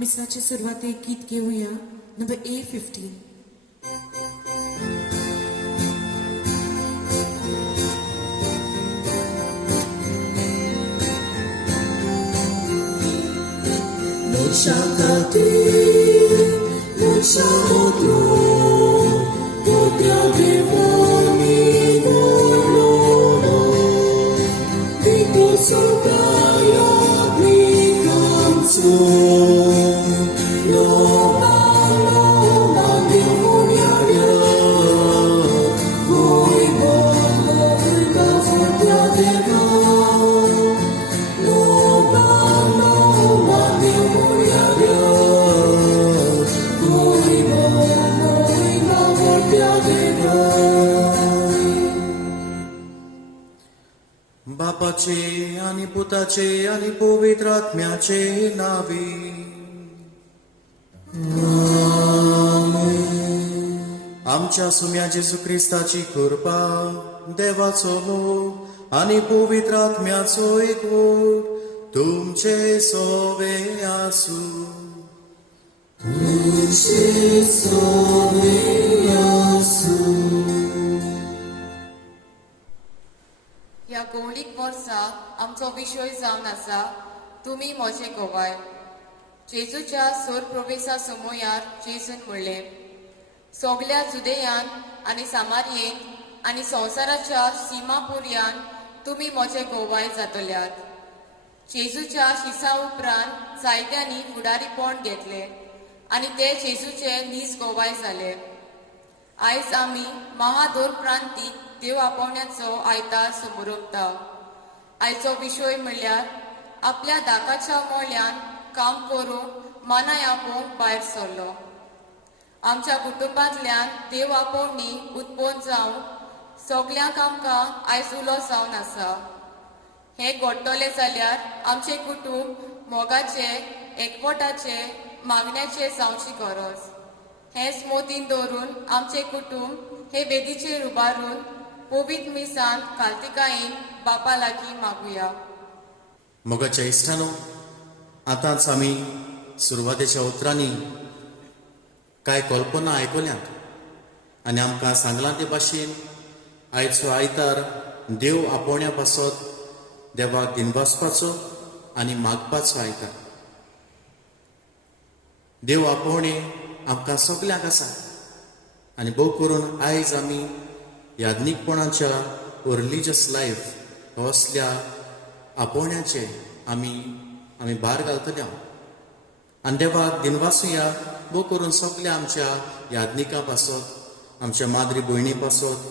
मिसराची सुरवात एक गीत घेऊया, नंबर A15. बापाचे आणि पुताचे आणि पवित्र आत्म्याचे नावे. आमच्या सुम्या जेजू ख्रिस्ताची कृपा, देवाचो मोग आणि पवित्र आत्म्याचो एकवट तुमचे सोवे आसू. ह्या गवळीक वर्सा आमचो विशय जावन आसा तुमी म्हजे गोवाय. जेजूच्या सोर प्रवेशा समयार जेजून म्हणले, सगळ्या जुदेयान आनी सामारियेन आनी संवसाराच्या सीमापुर्यान तुमी म्हजे गोवाय जातल्यात. जेजूच्या शिसा उपरांत जायत्यांनी फुडारीपण घेतले आनी ते जेजूचे नीज गोवाय जाले. आयज आमी महादोर प्रांतीक देव आपोवण्याचो आयतार समोरपता. आयचो विशय म्हणल्यार आपल्या दाकाच्या मोळ्यान काम करून मनाय आपोवंक भायर सरलो. आमच्या कुटुंबांतल्यान देव आपोवणी उत्पन्न जावन सगळ्यांक आमकां आयज उलो जावन आसा. हे घडटले जाल्यार आमचे कुटुंब मोगाचे, एकवटाचे, मागण्याचे जावची गरज. हेच मोतीन दवरून आमचे कुटुंब हे वेदीचेर उबारून पवित्र मिसान कार्तिकायेन बापा लागीं मागुया. मोगाच्या इश्टानो, आतांच आमी सुरवातेच्या उतरांनी कांय कल्पना आयकल्यात आनी आमकां सांगलां ते भाशेन आयचो आयतार देव आपोवण्या पासत देवाक दिनवासपाचो आनी मागपाचो आयतार. देव आपोवणे आमकां सगल्यांक आसा आनी भोव करून आयज आमी याज्ञीकपणाच्या रिलिजियस लायफ असल्या आपोवण्याचे आमी भार घालतले आनी देवाक दिनवासुया. भोव करून सगल्या आमच्या याज्ञिकां पासत, आमच्या माद्री भयणी पासत,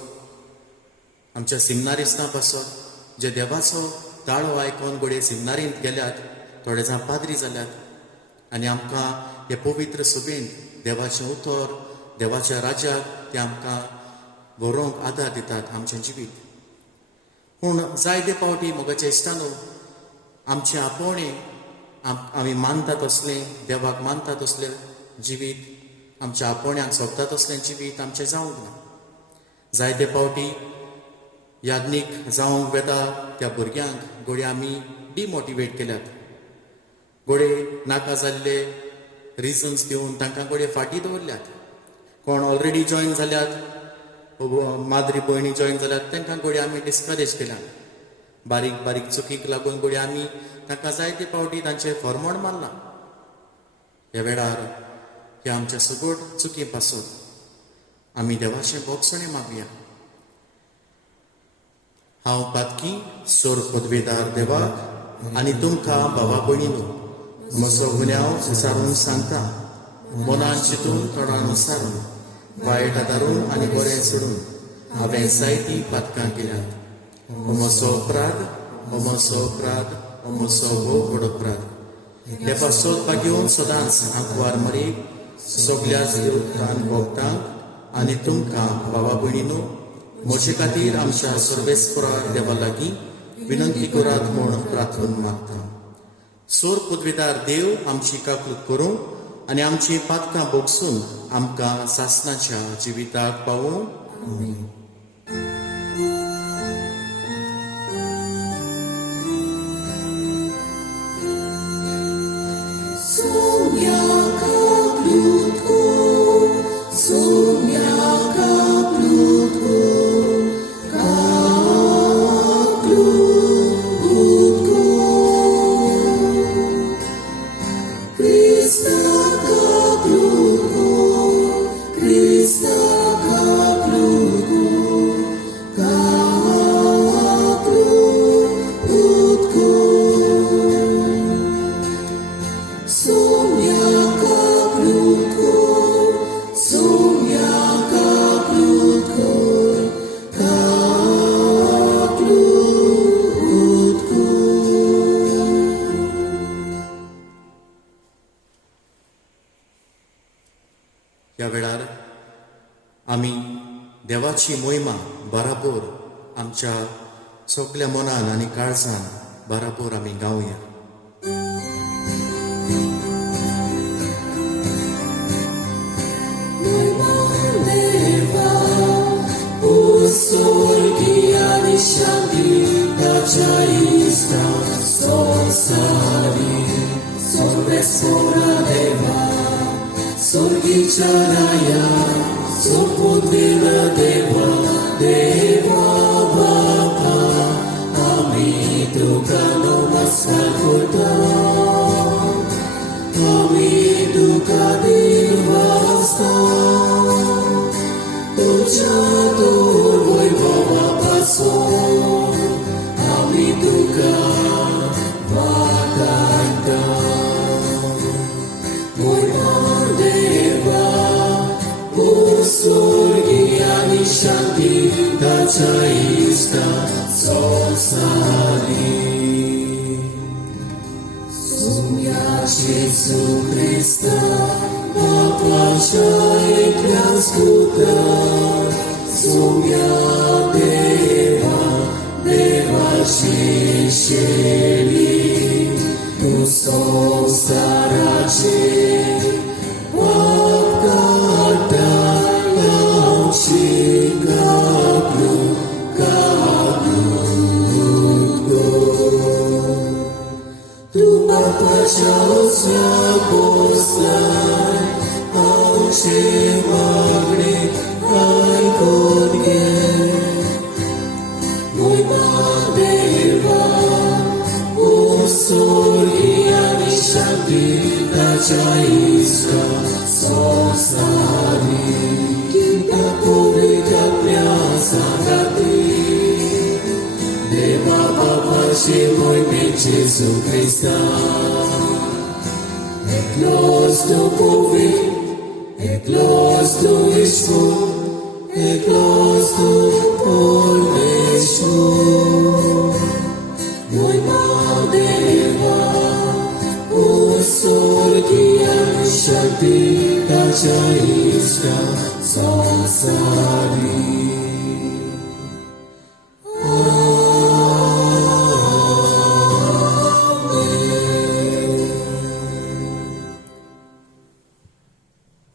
आमच्या सिमनारिस्तां पासत जे देवाचो ताळो आयकोन घोडये सिमनारींत गेल्यात, थोडे जाण पाद्री जाल्यात आनी आमकां हे पवित्र सभेन देवाचें उतर, देवाच्या राज्याक ते आमकां व्हरूंक आदार दितात आमचें जिवीत. पूण जायते पावटी मोगाच्या इश्टानो, आमचें आपोवणें आमी मानतात असलें, देवाक मानतात असलें जिवीत, आमच्या आपोवण्यांक सोबता तसलें जिवीत आमचें जावंक ना. जायते पावटी याज्ञीक जावंक वेता त्या भुरग्यांक घोडये आमी डिमोटिवेट केल्यात. घोडये नाका जाल्ले रिजन्स दिवन तांकां घोडये फाटीं दवरल्यात. कोण ऑलरेडी जॉयन जाल्यात, माद्री भयणी जॉयन जाल्यात, तांकां घोडये आमी डिस्करेज केल्यात. बारीक बारीक चुकीक लागून घोडये आमी तांकां जायते पावटी तांचें फर्मोण मारलां. ह्या वेळार ह्या आमच्या सगोट चुकी पासत आमी देवाचें बोगसणें मागुया. हांव पातकी सोर पदवेदार देवाक आनी तुमकां भावा भयणीनो म्हजो गुन्यांव विचारून सांगता. मनान चिंतून तोंडान विचारून वायट आदारून आनी बरें सोडून हांवें जायतीं पातकां केल्यात. हो म्हजो अपराध, हो म्हजो अपराध, हो म्हजो भोव व्हड अपराध. हे पासत घेवन सदांच आंकवार मरीक सगळ्याच देवतांक भोगतांक आनी तुमकां भावा भयणीनो म्हजे खातीर आमच्या सर्वेस्परार देवा लागीं विनंती करात म्हूण प्रार्थना मागता. सोर पदवेदार देव आमची काकूत करूं आनी आमची पातकां भोगसून आमकां सासणाच्या जिविताक पावूं. Sonia देवाची मोहिमा बराबर आमच्या सगळ्या मनान आनी काळजान बराबर आमी गावया.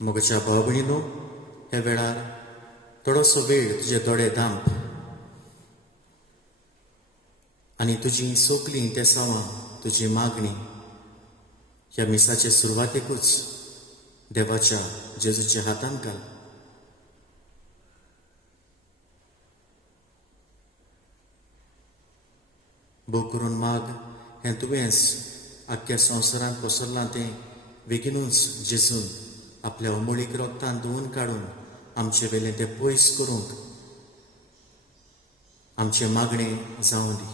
मोगाच्या भाव भयणीनो, ह्या वेळार थोडोसो वेळ तुजे दोळे धांप आनी तुजी सोकलीं तेसावां तुजी मागणी ह्या मिसाचे सुरवातेकूच देवाच्या जेजूच्या हातान घाल. भोव करून माग हें तुवेंच आख्ख्या संवसारांत पसरलां तें बेगीनूच जेजून आपल्या उमळीक रोगतान धुवन काडून आमचे वेलें तें पयस करूंक आमचे मागणे जावं दी.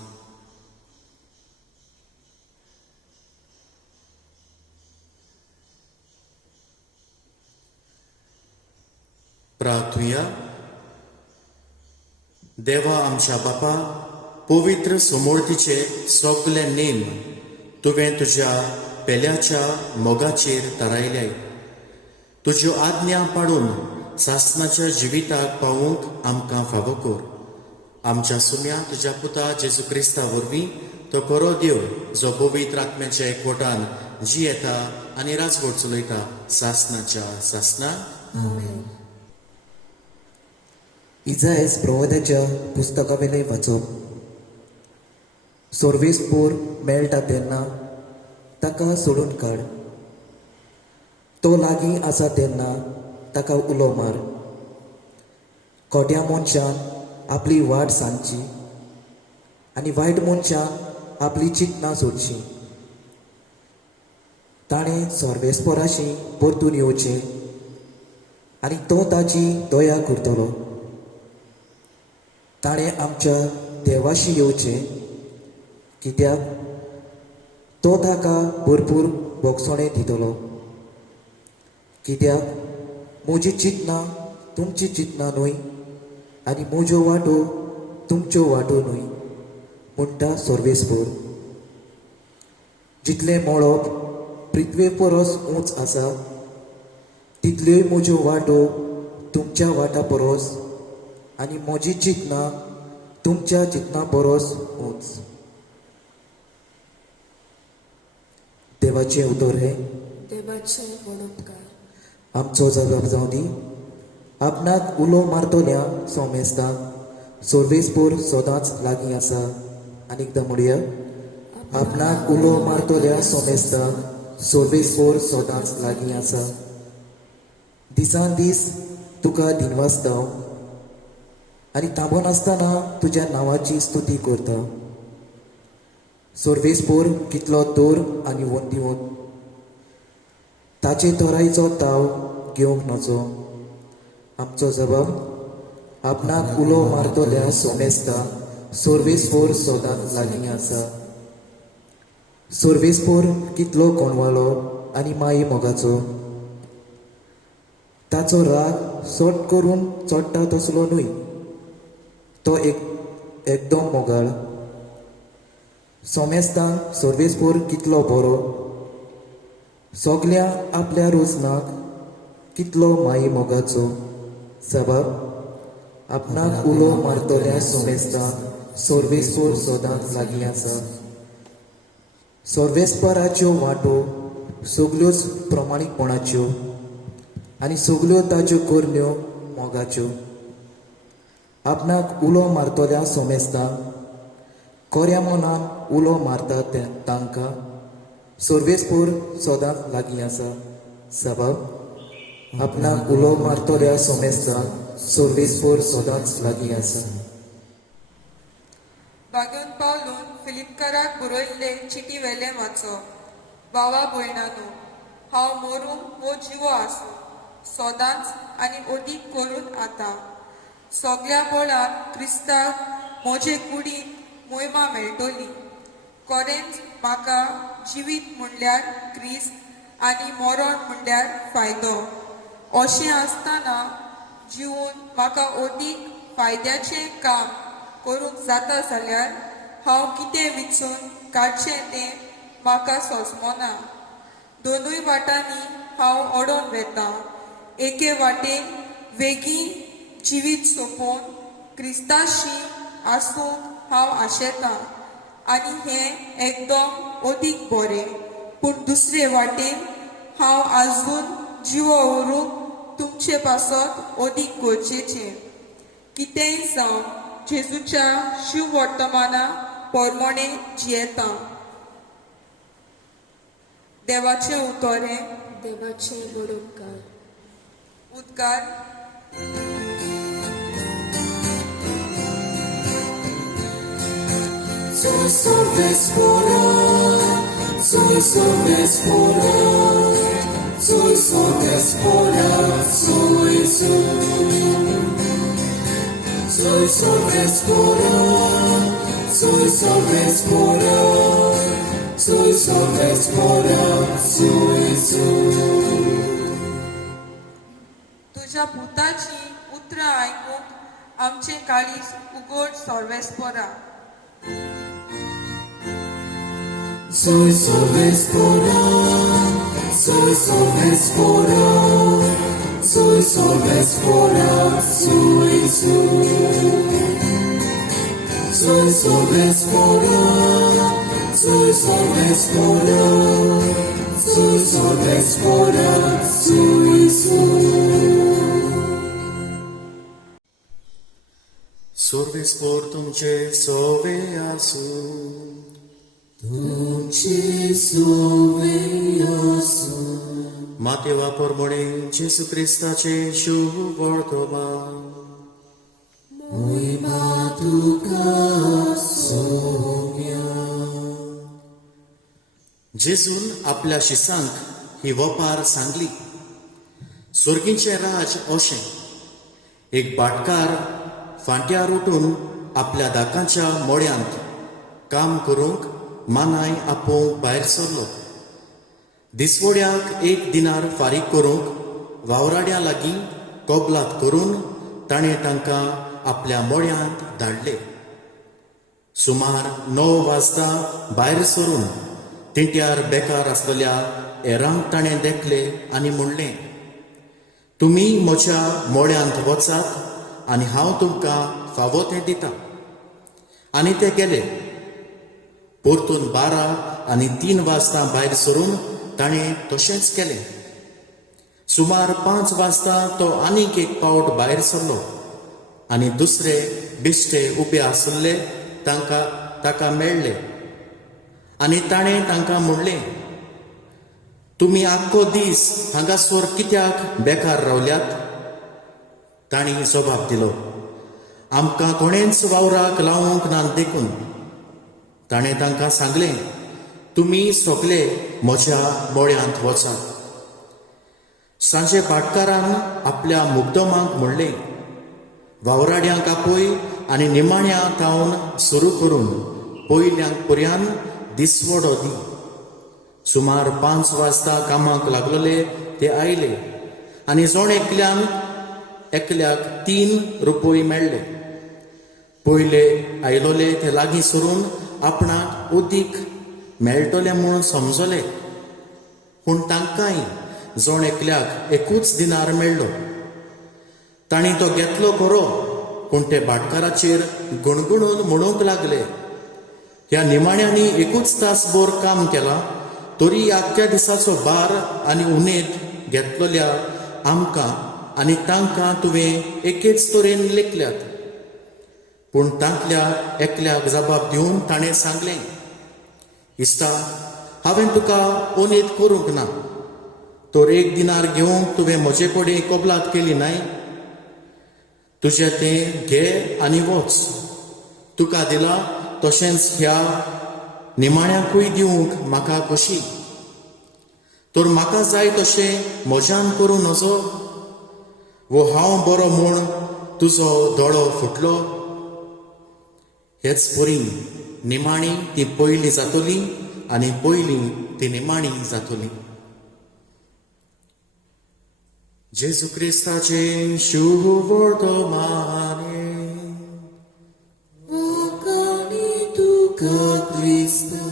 प्रार्थुया. देवा आमच्या बापा, पवित्र समोर्तीचे सगळे नेम तुवें तुज्या पेल्याच्या मोगाचेर थारायल्याय. तुज्यो आज्ञा पाडून सासणाच्या जिविताक पावूंक आमकां फावो कर. आमच्या सुम्या तुज्या पुता जेजू क्रिस्ता वरवीं तो बरो देव जो पवित्र आत्म्याच्या एकवटान जी येता आनी राजवट चलयता सासणाच्या सासणाक. इजायस प्रवाद्याच्या पुस्तकावेलें वाचप. सोर्वेस्पोर मेळटा तेन्ना ताका सोडून काड. तो लागीं आसा तेन्ना ताका उलो मार. खोट्या मनशान आपली वाट सांगची आनी वायट मनशान आपली चिंतना सोडची. ताणें सोर्वेस्पोराशी परतून येवचें आनी तो ताची दया करतलो. ताणें आमच्या देवाशी येवचें कित्याक तो ताका भरपूर भोगसणें दितलो. कित्याक म्हजी चिंतना तुमची चिंतना न्हय आनी म्हज्यो वाटो तुमच्यो वाटो न्हय म्हणटा सोर्वेस्पोर. जितलें मळब पृथ्वे परस उंच आसा तितल्योय म्हज्यो वाटो तुमच्या वाटा परस आनी म्हजी चिंतना तुमच्या चिंतना बरोस उंच. देवाचें उतर हे देवाचे उपकार. आमचो जबाब जावं दी. आपणाक उलो मारतल्या सोमेस्ता सोर्वेस्पोर सदांच लागीं आसा. आनीकदां म्हणुया. आपणाक उलो मारतल्या सोमेस्ता सोर्वेस्पोर सदांच लागीं आसा. दिसान दीस तुका दिनवासता आनी थांबून आसतना तुज्या नांवाची स्तुती करता. सोर्वेस्पोर कितलो तोर आनी वंदिवंत ताचे तोरायचो ताव घेवंक नचो. आमचो जबाब आपणाक उलो मारतल्या सोमेस्ता सोर्वेस्पोर सदांच लागीं आसा. सोर्वेस्पोर कितलो कोणवाळो आनी माई मोगाचो. ताचो राग सोट करून चोडटा तसलो न्हय. तो एकदम मोगाळ. सोमेस्तांक सोर्वेस्पोर कितलो बरो. सगल्या आपल्या रोजनाक कितलो माई मोगाचो. जबाब आपणाक उलो मारतल्या सोमेस्तांक सोर्वेस्पोर सदांच लागीं आसा. सोर्वेस्पराच्यो वाटो सगल्योच प्रमाणीकपणाच्यो आनी सगल्यो ताच्यो करण्यो मोगाच्यो. आपणाक उलो मारतल्या सोमेस्तांक खऱ्या मनान उलो मारता तांकां सोर्वेस्पोर सदांच लागीं आसा. जबाब आपणाक उलो मारतल्या सोमेस्तांक सोर्वेस्पोर सदांच लागीं आसा. बागेवन पावलून फिलिपकाराक बरयल्ले चिटी वेले वाचो. भावा भयणानो, हांव मरूंक वो जिवो आसूं सदांच आनी अदीक करून आता. सगळ्या बळान क्रिस्ताक म्हजे कुडींत मोहिमा मेळटली. खरेंच म्हाका जिवीत म्हणल्यार क्रिस्त आनी मरण म्हणल्यार फायदो. अशें आसतना जिवन म्हाका अदीक फायद्याचें काम करूंक जाता जाल्यार हांव कितें विचून काडचें तें म्हाका सोंसमना. दोनूय वाटांनी हांव अडोन वेतां. एके वाटेन वेगीन जिवीत सोंपोवन क्रिस्ताशी आसूंक हांव आशेतां आनी हें एकदम अदीक बरें. पूण दुसरे वाटेन हांव आजून जिवो व्हरूंक तुमचे पासत अदीक गरजेचें. कितेंय जावं जेजूच्या शिव वर्तमाना पोरमोणे जियेतां. देवाचें उतर हें देवाचे उपकार. उद्गार. Soy sorbespora, soy sorbespora, soy sorbespora, soy soy sorbespora, soy sorbespora, soy sorbespora, soy तुज्या पुताची उतरां आयकूंक आमचें काळीज उगड सोर्वेस्पोरा. Soy sorbespora, soy sorbespora, soy sorbespora, soy soy sorbespora, soy sorbespora, soy sorbespora, soy सोर्वेस्पोर तुमचे सोवे आसूं. तुमचे सोवे आसूं. माते वापर म्हणून जेसू क्रिस्ताचे शुभ वर्तमान. मोहिमा तुका सौम्या. जेजून आपल्या शिसांक ही वपार सांगली. स्वर्गीचे राज अशें. एक भाटकार फांट्यार उठून आपल्या दाकांच्या मोड्यांत काम करूंक मानाय आपोवंक भायर सरलो. दिसवड्याक 1 दिनार फारीक करूंक वावराड्या लागीं कबलात करून ताणें तांकां आपल्या मोड्यांत धाडले. सुमार 9 वाजता भायर सरून तिट्यार बेकार आसलेल्या हेरांक ताणें देखले आनी म्हणलें, तुमी म्हज्या मोड्यांत वचात आनी हांव तुमकां फावो तें दितां. आनी ते गेले. परतून 12:03 वाजता भायर सरून ताणें तशेंच केलें. सुमार 5 वाजता तो आनीक एक पावट भायर सरलो आनी दुसरे बिश्टे उबे आसले ताका मेळ्ळे. आनी ताणें तांकां म्हणलें, तुमी आख्खो दीस हांगासर कित्याक बेकार रावल्यात? तांणी जबाब दिलो, आमकां कोणेंच वावराक लावूंक ना देखून. ताणें तांकां सांगलें, तुमी सगळे म्हज्या मोळ्यांत वचात. सांजे भाटकारान आपल्या मुद्दमांक म्हणलें, वावराड्यांक आपय आनी निमाण्या तावन सुरू करून पयल्यांक पर्यान दिसवडो दी. सुमार 5 वाजता कामाक लागलोले ते आयले आनी जोण एकल्याक 3 रुपये मेळ्ळे. पयले आयलोले ते लागीं सरून आपणाक उदीक मेळटलें म्हूण समजले. पूण तांकांय जोण एकल्याक 1 दिनार मेळ्ळो. तांणी तो घेतलो खरो, पूण ते भाटकाराचेर गुणगुणून म्हणूंक लागले, ह्या निमाण्यांनी 1 तासभर काम केलां, तरी आख्ख्या दिसाचो भार आनी उणेद घेतलोल्या आमकां आनी तांकां तुवें एकेच तरेन लेखल्यात. पूण तांतल्या एकल्याक जबाब दिवन ताणें सांगलें, इश्टा, हांवें तुका उणेद करूंक ना. तर 1 दिनार घेवंक तुवें म्हजे कडेन कबलात केली नाय? तुजें तें घे आनी वच. तुका दिलां तशेंच ह्या निमाण्यांकूय दिवंक म्हाका कशी. तर म्हाका जाय तशें म्हज्यान करूं नजो? वो हांव बरो म्हूण तुजो दोळो फुटलो? हेच परी निमाणी ती पयली जातली आनी पयली ती निमाणी जातली. जेजू क्रिस्ताचे शुभ वर्तमाने वोकानी तुका क्रिस्ता.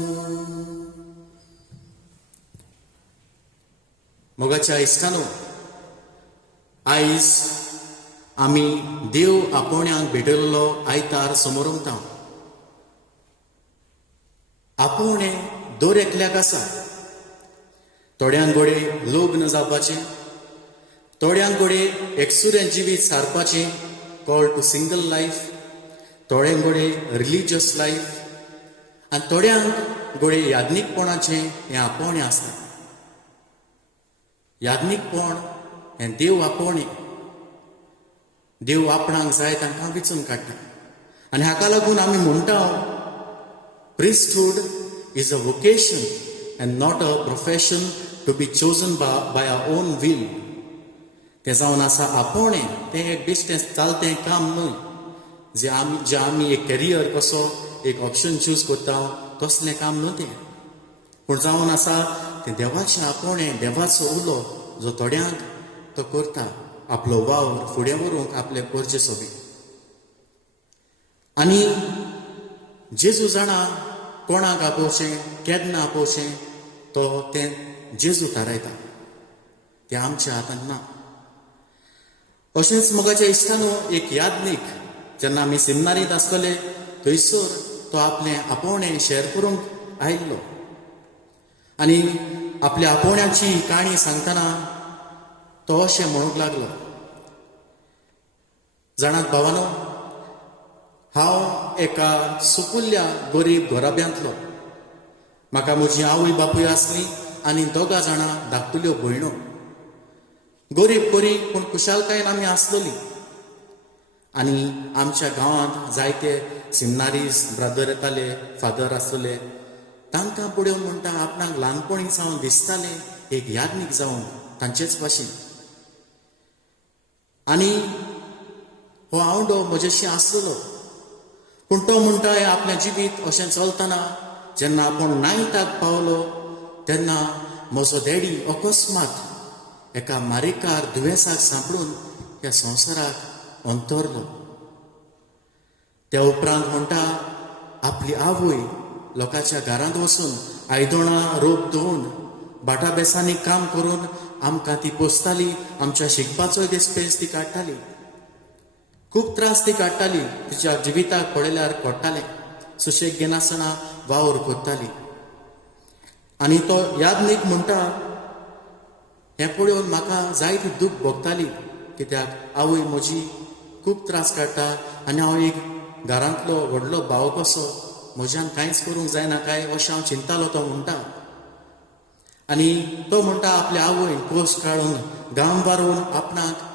मोगाच्या इश्टानो, आयज आमी देव आपोवण्यांक भेटयल्लो आयतार समोर उमतां. आपोवणें दर एकल्याक आसा. थोड्यांक घोडे लग्न जावपाचें, थोड्यांक घोडे एकसुरें जिवीत सारपाचें, कॉल टू सिंगल लायफ, थोड्यांक घोडे रिलिजियस लायफ आनी थोड्यांक घोडे याज्ञीकपणाचें हें आपोवणें आसता. याज्ञीकपण हें देव आपोवणें. देव आपणाक जाय तांकां वेंचून काडटा. आनी हाका लागून आमी म्हणटा, priesthood is a vocation and not a profession to be chosen by our own will. तें जावन आसा आपोवणें, तें एक बेश्टें चालतें काम न्हय, जे आमी एक कॅरियर कसो एक ऑप्शन चूज करता तसलें काम न्हय तें. पूण जावन आसा तें देवाचें आपोवणें, देवाचो उलो जो थोड्यांक तो करता आपलो वावर फुडें व्हरूंक आपले परचे सोबी. आनी जेजू जाणा कोणाक आपोवचें, केन्ना आपोवचें, तो तें जेजू थारायता. तें आमच्या हातांत ना. अशेंच मोगाच्या इश्टानो, एक याज्ञीक जेन्ना आमी सिमनारींत आसतले थंयसर तो आपलें आपोवणें शेअर करूंक आयिल्लो. आनी आपल्या आपोवण्याची काणी सांगतना तो अशें म्हणूंक लागलो, जाणात भावानो, हांव एका सुकुल्ल्या गरीब घराब्यांतलो. म्हाका म्हजी आवय बापूय आसली आनी 2 जाणां धाकटुल्यो भयणो. गरीब पूण खुशालकायेन आमी आसलोली. आनी आमच्या गांवांत जायते सिमनारीज ब्रदर येताले, फादर आसतले. तांकां पळोवन म्हणटा आपणाक ल्हानपणी सावन दिसतालें एक याज्ञीक जावन तांचेच भाशेन. आनी हो आवडो म्हजेशी आसलेलो. पूण तो म्हणटा आपलें जिवीत अशें चलतना जेन्ना आपूण 9th पावलो तेन्ना म्हजो डॅडी अकस्मात एका मारिकार दुयेंसाक सांपडून ह्या संवसाराक अंतरलो. त्या उपरांत म्हणटा आपली आवय लोकांच्या घरांत वचून आयदनां रोप धुवन भाटा बेसांनी काम करून आमकां ती पोसताली, आमच्या शिकपाचोय दिसपेस ती काडटाली. खूब त्रास ती काडटाली, तिच्या जिविताक पळयल्यार कोडटालें, सुशेग घेनासतना वावर कोत्ताली. आनी तो यादनीक म्हणटा, हें पळोवन म्हाका जायती दूख भोगताली, कित्याक आवय म्हजी खूब त्रास काडटा आनी हांव एक घरांतलो व्हडलो भाव कसो म्हज्यान कांयच करूंक जायना काय अशें हांव चिंतालो तो म्हणटा. आनी तो म्हणटा आपल्या आवयन पोस्ट काडून गांव बारोवन आपणाक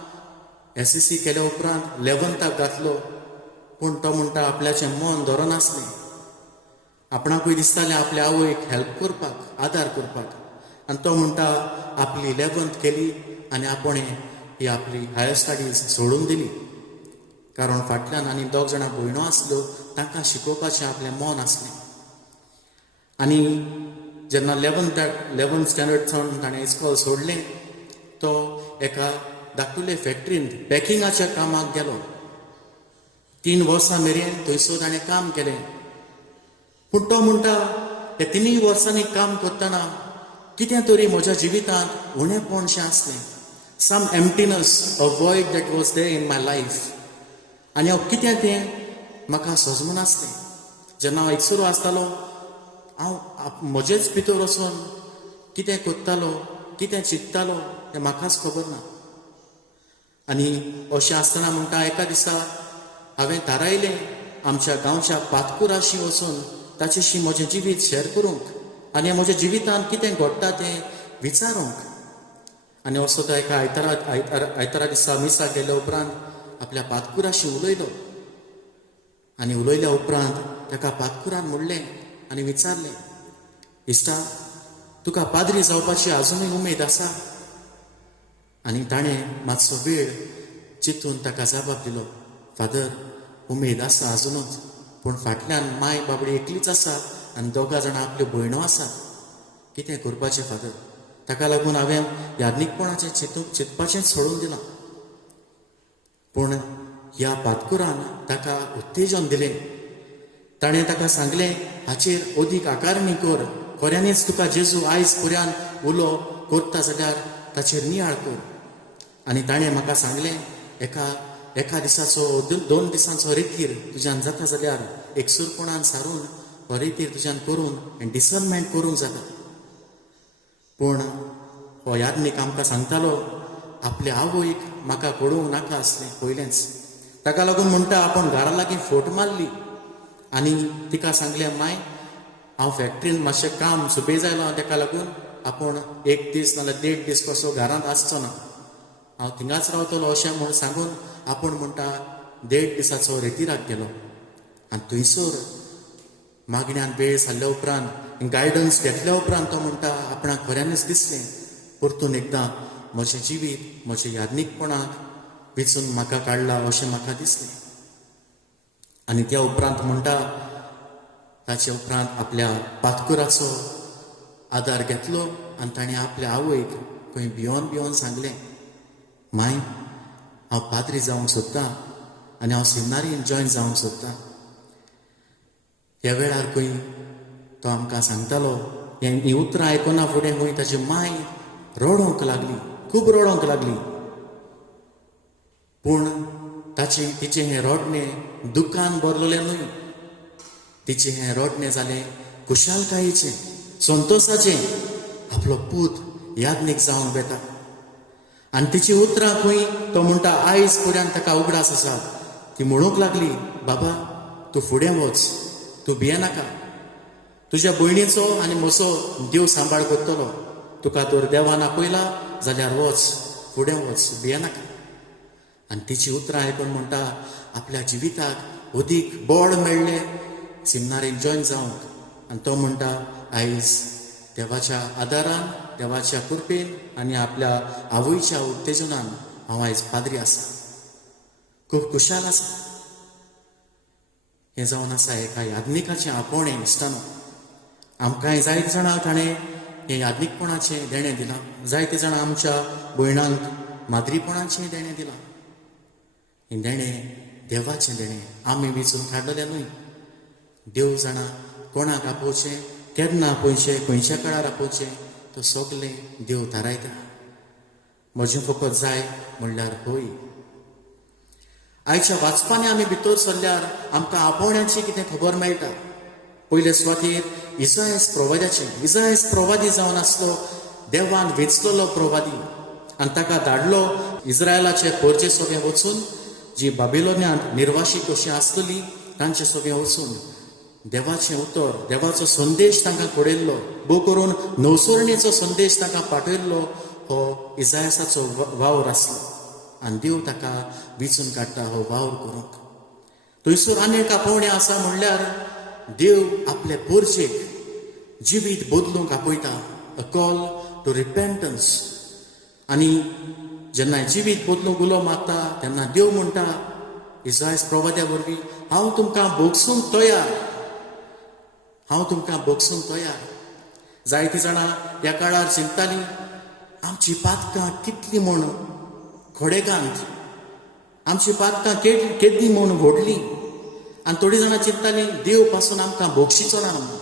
SSC केल्या उपरांत 11th घातलो, पूण तो म्हणटा आपल्याचें मन धरो नासलें. आपणाकूय दिसतालें आपल्या आवयक हेल्प करपाक, आदार करपाक. आनी तो म्हणटा आपली 11th केली आनी आपणें ही आपली हायर स्टडीज सोडून दिली, कारण फाटल्यान आनी 2 जाणां भयणो आसल्यो, तांकां शिकोवपाचें आपलें मन आसलें. आनी जेन्ना 11th स्टँडर्ड सावन ताणें इस्कॉल सोडलें, तो एका धाकटुले फॅक्ट्रींत पॅकिंगाच्या कामाक गेलो. 3 वर्सां मेरेन थंयसर ताणें काम केलें. पूण तो म्हणटा हे 3 वर्सांनी काम करतना कितें तरी म्हज्या जिवितांत उणेपणशें आसलें. Some emptiness, a void that was there in my life. आनी हांव कितें तें म्हाका समजूं नासलें. जेन्ना हांव एकसुरो आसतालो, हांव म्हजेच भितर वचून कितें कोत्तालो, कितें चिंत्तालो तें म्हाकाच खबर ना. आनी अशें आसतना म्हणटा एका दिसा हांवें थारायलें आमच्या गांवच्या पातकुराशी वचून ताचेशी म्हजें जिवीत शेअर करूंक आनी म्हज्या जिवितांत कितें घडटा तें विचारूंक. आनी असो तो एका आयतारा दिसा मिसाक गेल्या उपरांत आपल्या पातकुराशी उलयलो. आनी उलयल्या उपरांत ताका पातकुरान म्हणलें आनी विचारलें, इश्टा तुका पाद्री जावपाची आजुनूय उमेद आसा? आनी ताणें मातसो वेळ चिंतून ताका जबाब दिलो, फादर उमेद आसा आजुनूच, पूण फाटल्यान माय बाबडी एकलीच आसा आनी 2 जाणां आपल्यो भयणो आसात. कितें करपाचें फादर? ताका लागून हांवें यादनीकपणाचें चिंतपाचेंच सोडून दिलां. पूण ह्या पातकुरान ताका उत्तेजन दिलें. ताणें ताका सांगलें हाचेर अदीक आकारणी कर. खऱ्यांनीच तुका जेजू आयज फुड्यान उलो करता जाल्यार ताचेर नियाळ कर. आनी ताणें म्हाका सांगलें एका दिसाचो 2 दिसांचो रितीर तुज्यान जाता जाल्यार एकसुरपणान सारून हो रितीर तुज्यान करून डिसर्नमेंट करूंक जाता. पूण हो यादनीक आमकां सांगतालो आपल्या आवयक म्हाका कळोवंक नाका आसलें पयलेंच. ताका लागून म्हणटा आपण घरा लागीं फोट मारली आनी तिका सांगलें माय हांव फॅक्ट्रीन मातशें काम सुबेज आयलो, ताका लागून आपूण 1 दीस नाल्यार 1.5 दीस कसो घरांत आसचो ना, हांव थिंगाच रावतलो अशें म्हूण सांगून आपूण म्हणटा 1.5 दिसाचो रितीराक गेलो. आनी थंयसर मागण्यांत वेळ जाल्ल्या उपरांत गायडन्स घेतल्या उपरांत तो म्हणटा आपणाक खऱ्यांनीच दिसलें परतून एकदां म्हजें जिवीत म्हज्या यादनीकपणाक वेचून म्हाका काडला अशें म्हाका दिसलें. आनी त्या उपरांत म्हणटा ताचे उपरांत आपल्या पातकुराचो आदार घेतलो आनी ताणें आपल्या आवयक खंय भियोन सांगलें, माय हांव पाद्री जावंक सोदतां आनी हांव सेमिनारीन जॉयन जावंक सोदतां. ह्या वेळार खंय तो आमकां सांगतालो, ही उतरां आयकना फुडें खंय ताची माय रडोंक लागली, खूब रडोंक लागली. पूण तिचें हें रडणें दुखान भरलेलें न्हय. तिचें हें रडणें जालें खुशालकायेचें, संतोशाचें. आपलो पूत यादनीक जावन बेता. आनी तिची उतरां खंय तो म्हणटा आयज फुड्यान ताका उगडास आसा. ती म्हणूंक लागली, बाबा तूं फुडें वच, तूं भियेनाका. तुज्या भयणीचो आनी म्हजो देव सांबाळ करतलो. तुका तर देवान आपयला जाल्यार वच, फुडें वच, भियेनाका. आनी तिची उतरां आयकून म्हणटा आपल्या जिविताक अदीक बळ मेळ्ळें सेमिनारीन जॉयन जावंक. आनी तो म्हणटा आयज देवाच्या आदारान, देवाच्या कृपेन आनी आपल्या आवयच्या उत्तेजनान हांव आयज पाद्री आसा, खूब खुशाल आसा. हें जावन आसा एका यादनीकाचें आपोवणें इश्टानो. आमकांय जायते जाणांक ताणें हें यादनीकपणाचें देणें दिलां. जायते जाणां आमच्या भयणांक माद्रीपणाचें देणें दिलां. हें देणें देवाचें देणें आमी वेचून काडलेलें न्हय. देव जाणा कोणाक आपोवचें, केन्ना आपोवचें, खंयच्या काळार आपोवचें, तो सगलें देव थारायता. म्हजें फकत जाय म्हणल्यार होय. आयच्या वाचपांनी आमी भितर सरल्यार आमकां आपोवण्याची कितें खबर मेळटा. पयले सुवातेर इसायास प्रवादी जावन आसलो, देवान वेंचलेलो प्रवादी, आनी ताका धाडलो इस्रायलाचे परजे सगळे वचून, जी बाबिलोनांत निर्वाशीत कशी आसतली तांचे सगळे वचून देवाचें उतर, देवाचो संदेश तांकां कळयल्लो, भोव करून नवसरणेचो संदेश तांकां पाठयल्लो हो इसायासाचो वावर आसलो. आनी देव ताका विचून काडटा हो वावर करूंक. थंयसर आनी एक आपोवणें आसा म्हणल्यार देव आपले पोरचेक जिवीत बदलूंक आपयता, अ कॉल टू रिपेंटन्स. आनी जेन्ना जिवीत बदलूंक उलो मागता तेन्ना देव म्हणटा इसायास प्रवाद्या वरवीं, हांव तुमकां बोगसूंक तयार. जायतीं जाणां ह्या काळार चिंततालीं आमची पातकां कितलीं म्हूण खोडेगांत, आमची पातकां केदीं म्हूण व्हडलीं, आनी थोडीं जाणां चिंततालीं देव पासून आमकां बोगशिचो ना म्हणून.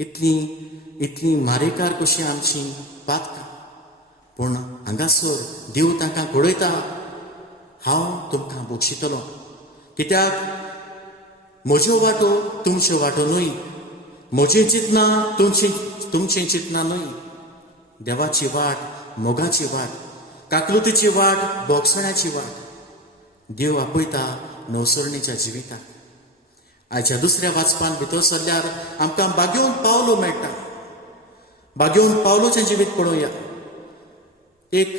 इतलीं मारेकार कशीं आमची पातकां. पूण हांगासर देव तांकां कळयता, हांव तुमकां बोगशितलो, कित्याक म्हज्यो वाटो तुमच्यो वाटो न्हय, म्हजें चिंतनां तुमचें चिंतनां न्हय. देवाची वाट मोगाची वाट, काकलुतीची वाट, बोगसण्याची वाट देव आपयता नवसरणीच्या जिविताक. आयच्या दुसऱ्या वाचपान भितर सरल्यार आमकां बागेवन पावलो मेळटा. बागेवन पावलोचें जिवीत पळोवया. एक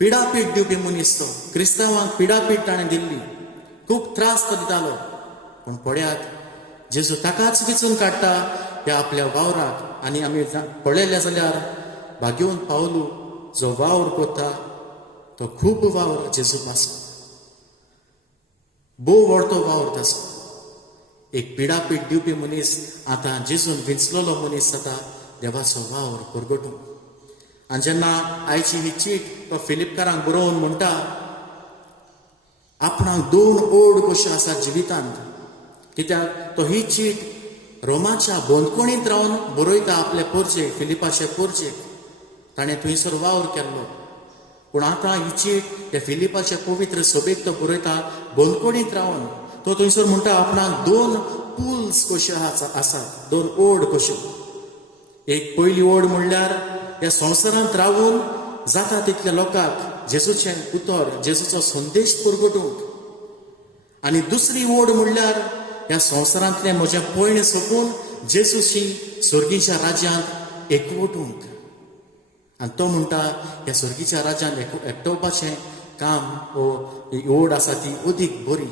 पिडापीठ दिवपी मनीस तो, क्रिस्तांवांक पिडापीठ ताणें दिल्ली, खूब त्रास तो दितालो. पूण पळयात जेजू ताकाच विचून काडटा ह्या आपल्या वावराक. आनी आमी पळयलें जाल्यार बागेवन पावलो जो वावर करता तो खूब वावर जेजू पासून, भोव व्हडतो वावर ताचो. एक पिडापीठ दिवपी मनीस आतां जेजून विंचलेलो मनीस जाता देवाचो वावर परगटूंक. आनी जेन्ना आयची ही चीट तो फिलिपकारांक बरोवन म्हणटा, आपणाक 2 ओड कश्यो आसात जिवितांत, कित्याक तो ही चीट रोमाच्या बंदखणींत रावन बरयता आपले पोरचेक, फिलिपाचे पोरचेक. ताणें थंयसर वावर केल्लो. पूण आतां ही चीट त्या फिलिपाच्या पवित्र सभेक तो बरयता बंदखणींत रावन. तो थंयसर म्हणटा आपणाक 2 पुल्स कश्यो आसात, 2 ओड कश्यो. एक पयली ओड म्हणल्यार ह्या संवसारांत रावून जाता तितल्या लोकांक जेजूचें उतर, जेजूचो संदेश परगटूंक. आनी दुसरी ओड म्हणल्यार ह्या संवसारांतलें म्हजें पयण सोंपून जेजूची स्वर्गीच्या राज्यांत एकवटूंक. आनी तो म्हणटा ह्या स्वर्गीच्या राज्यांत एकटोवपाचें काम हो ही ओड आसा ती अदीक बरी,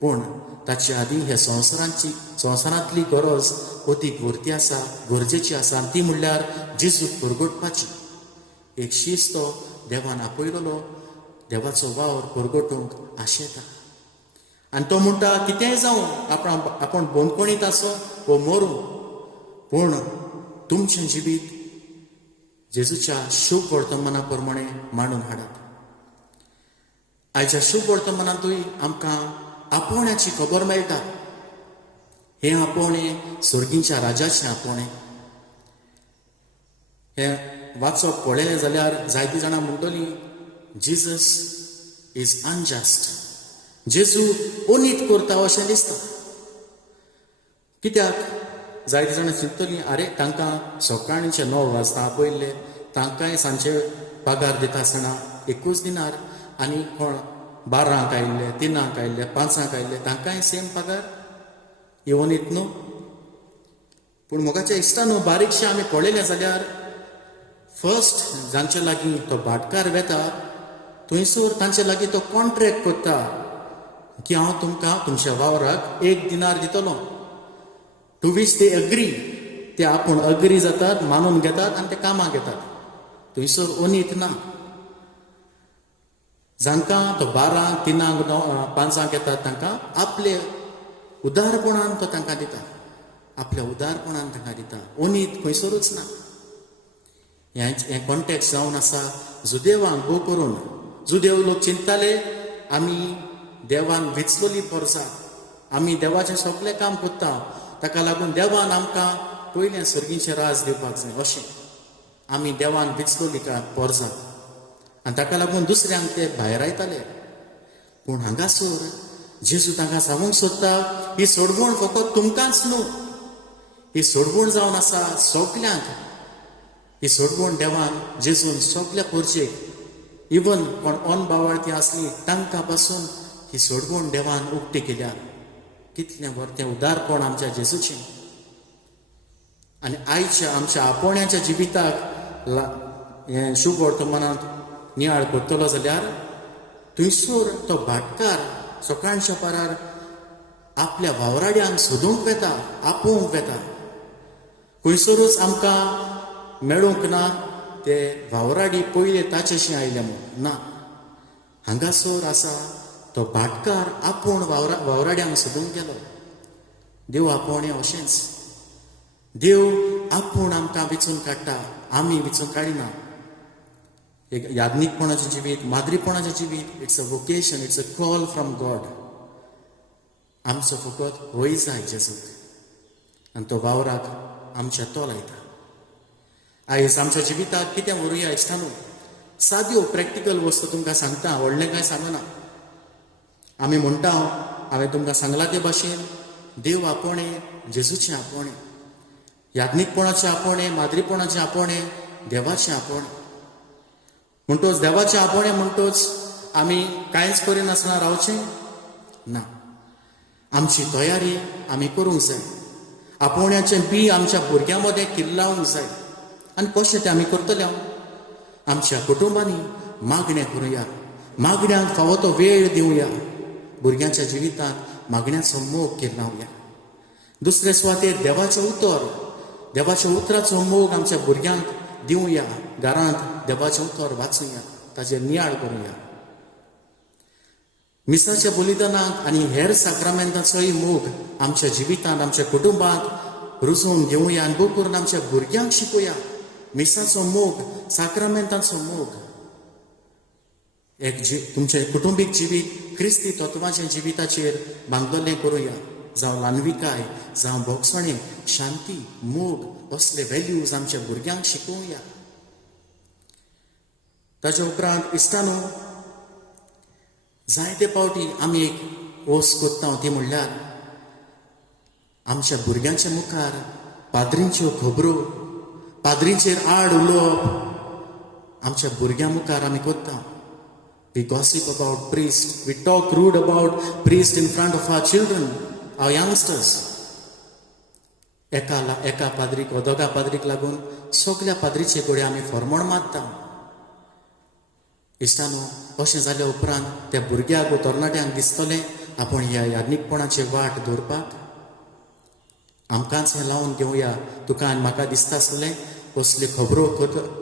पूण ताचे आदीं ह्या संवसारांतली गरज अदीक व्हरती आसा, गरजेची आसा. आनी ती म्हणल्यार जेजूक परगटपाची. एक शीस तो देवान आपयलेलो देवाचो वावर परगटूंक आशेता. आनी तो म्हणटा कितेंय जावं, आपूण बंदखणींत आसो वो मरूं, पूण तुमचें जिवीत जेजूच्या शुभ वर्तमाना प्रमाणे मांडून हाडात. आयच्या शुभ वर्तमानांतूय आमकां आपोवण्याची खबर मेळटा. हें आपोवणें स्वर्गीच्या राजाचें आपोवणें. हें वाचप पळयलें जाल्यार जायतीं जाणां म्हणटलीं जिजस इज अनजस्ट, जेजू अनीत करता अशें दिसता. कित्याक जायतीं जाणां चिंततलीं आरे तांकां सकाळींचे 9 वाजता आपयल्ले, तांकांय सांजचे पगार दिता आसतना 21 दिनार, आनी कोण 12 आयिल्ले, 3 आयिल्ले, 5 आयिल्ले तांकांय सेम पगार येवनीत न्हू. पूण मोगाच्या इश्टा न्हू, बारीकशें आमी पळयलें जाल्यार फर्स्ट जांचे लागीं तो भाटकार वेता थंयसर तांचे लागीं तो कॉन्ट्रॅक्ट करता की हांव तुमकां तुमच्या वावराक 1 दिनार दितलो. टू वीच ते अग्री, ते आपूण अग्री जातात, मानून घेतात आनी ते कामाक येतात. थंयसर अनीत ना. जांकां तो 12, 3, 5 येतात तांकां आपले उदारपणान तो तांकां दिता, आपल्या उदारपणान तांकां दिता. अनीत खंयसरूच ना. हें कॉन्टेक्स्ट जावन आसा जुदेवांक. भोव करून जुदेव लोक चिंतताले आमी देवान विचलोली पोरसां, आमी देवाचें सगळें काम करता, ताका लागून देवान आमकां पयलें सर्गीचें राज दिवपाक जाय अशें. आमी देवान विचलोली पोरसां आनी ताका लागून दुसऱ्यांक ते भायर आयताले. पूण हांगासर जेजू तांकां सांगूंक सोदता ही सोडवण फकत तुमकांच न्हू, ही सोडवण जावन आसा सगल्यांक. ही सोडवण देवान जेजून सगल्या पोरचेक इवन कोण अनबावार्थी आसली तांकां पासून ही सोडवण देवान उक्ती केल्या. कितलें व्हडलें उदारपण आमच्या जेजूचें. आनी आयच्या आमच्या आपोण्याच्या जिविताक हें शुभ वर्तमानांत नियाळ करतलो जाल्यार थंयसर तो भाटकार सकाळच्या पारार आपल्या वावराड्यांक सोदूंक वेता, आपोवंक वेता. खंयसरूच आमकां मेळूंक ना ते वावराडी पयले ताचेशी आयले म्हूण ना. हांगासर आसा तो भाटकार आपूण वावराड्यांक सोदूंक गेलो. देव आपोवणें अशेंच. देव आपूण आमकां वेंचून काडटा, आमी वेंचून काडिना. एक याज्ञीकपणाचें जिवीत, माद्रीपणाचें जिवीत, it's a vocation, it's a call from God. आमचो फकत होय जाय जेजूक आनी तो वावराक आमच्या तो लायता. आयज आमच्या जिविताक कितें व्हरुया इश्टानो? साद्यो प्रॅक्टिकल वस्तू तुमकां सांगता, व्हडलें कांय सांगना. आमी म्हणटा हांवें तुमकां सांगलां ते भाशेन देव आपोवणें, जेजूचें आपोवणें, याज्ञीकपणाचें आपोवणें, माद्रीपणाचें आपोवणें, देवाचें आपोवणें. म्हणटोच देवाचें आपोवणें म्हणटोच आमी कांयच करिनासतना रावचें ना. आमची तयारी आमी करूंक जाय. आपोवण्याचें बी आमच्या भुरग्यां मदें किल्लावंक जाय. आनी कशें तें आमी करतले? आमच्या कुटुंबांनी मागणें करुया, मागण्यांक फावो तो वेळ दिवया, भुरग्यांच्या जिवितांत मागण्याचो मोग किल्लावया. दुसरे सुवातेर देवाच्या उतराचो मोग आमच्या भुरग्यांक दिवया. घरांत देवाचें उतर वाचुया, ताचेर नियाळ करुया. मिसाच्या बलिदानाक आनी हेर साक्रामेंटाचोय मोग आमच्या जिवितांत, आमच्या कुटुंबांत रुजोवन घेवया आनी भोव करून आमच्या भुरग्यांक शिकोया. मिसाचो मोग, साक्रामेंटाचो मोग. एक तुमचें कुटुंबीक जिवीत क्रिस्ती तत्वाचें जिविताचेर बांदलेलें करुया. जावं ल्हानविकाय, जावं भोगसणे, शांती, मोग, असले व्हॅल्यूज आमच्या भुरग्यांक शिकोवया. ताच्या उपरांत इश्टानो, जायते फावटी आमी एक वोस कोत्ता ती म्हणल्यार आमच्या भुरग्यांच्या मुखार पाद्रींच्यो खबरो, पाद्रींचेर आड उलोवप आमच्या भुरग्यां मुखार आमी कोत्ता. We gossip about priest. We talk rude about priest in front of our children, our youngsters. एका पाद्रीक वा दोगा पाद्रीक लागून सगल्या पाद्रीचे घोडे आमी फॉर्मण मारता. इश्टानो, अशें जाल्या उपरांत त्या भुरग्याक वा तरणाट्यांक दिसतलें आपूण ह्या याज्ञीकपणाचे वाट दवरपाक. आमकांच हें लावन घेवया. तुका आनी म्हाका दिसता आसलें असले खबरो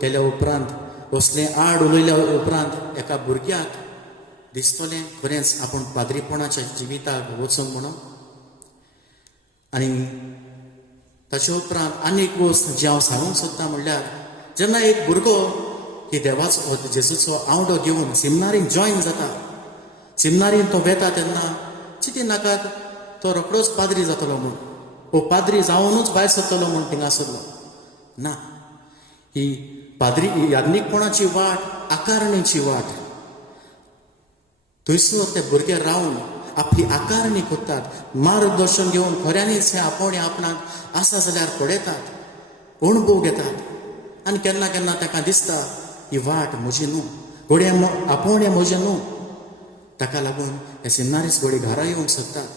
केल्या उपरांत, असलें आड उलयल्या उपरांत एका भुरग्याक दिसतलें खरेंच आपूण पाद्रीपणाच्या जिविताक वचूंक म्हणून. आनी ताचे उपरांत आनी एक गोश्ट जी हांव सांगूंक सोदतां म्हणल्यार जेन्ना एक भुरगो ही देवाचो जेजूचो आवडो घेवन सिमनारीन जॉयन जाता, सिमनारीन तो वेता तेन्ना चिंती नाकात तो रोखडोच पाद्री जातलो म्हूण, वो पाद्री जावनूच भायर सरतलो म्हूण थिंगासरलो ना. ही याज्ञीकपणाची वाट आकारणेची वाट. थंयसर ते भुरगे रावन आपली आकारणी कोत्तात, मार्गदर्शन घेवन खऱ्यांनीच हे आपोवणें आपणाक आसा जाल्यार पळयतात, अणभव घेतात. आनी केन्ना केन्ना ताका दिसता ही वाट म्हजी न्हू, घोडे आपोवणें म्हजें न्हू. ताका लागून हे सिन्नारीस घोडे घरा येवंक सोदतात.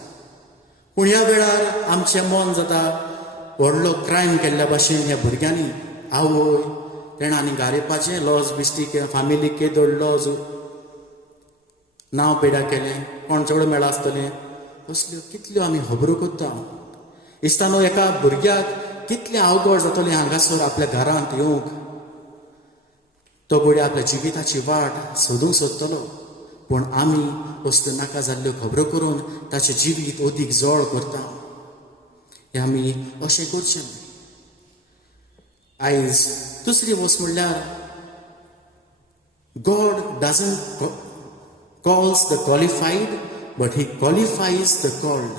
पूण ह्या वेळार आमचें मन जाता व्हडलो क्रायम केल्ल्या भाशेन ह्या भुरग्यांनी आवय तेणें आनी गारेपाचें लॉज बिश्टी फामिलीक केदोड लॉज नांव पेड्या केलें, कोण चेडो मेळा आसतलें, असल्यो कितल्यो आमी खबरो कोत्ता. इश्टानो, एका भुरग्याक कितलें अवघड जातलें हांगासर आपल्या घरांत येवंक. तो घोडे आपल्या जिविताची वाट सोदूंक सोदतलो, पूण आमी असल्यो नाका जाल्ल्यो खबरो करून ताचें जिवीत अदीक जड करता. हें आमी अशें करचें न्हय. आयज दुसरी वस्त म्हणल्यार God doesn't calls the qualified, but he qualifies the called.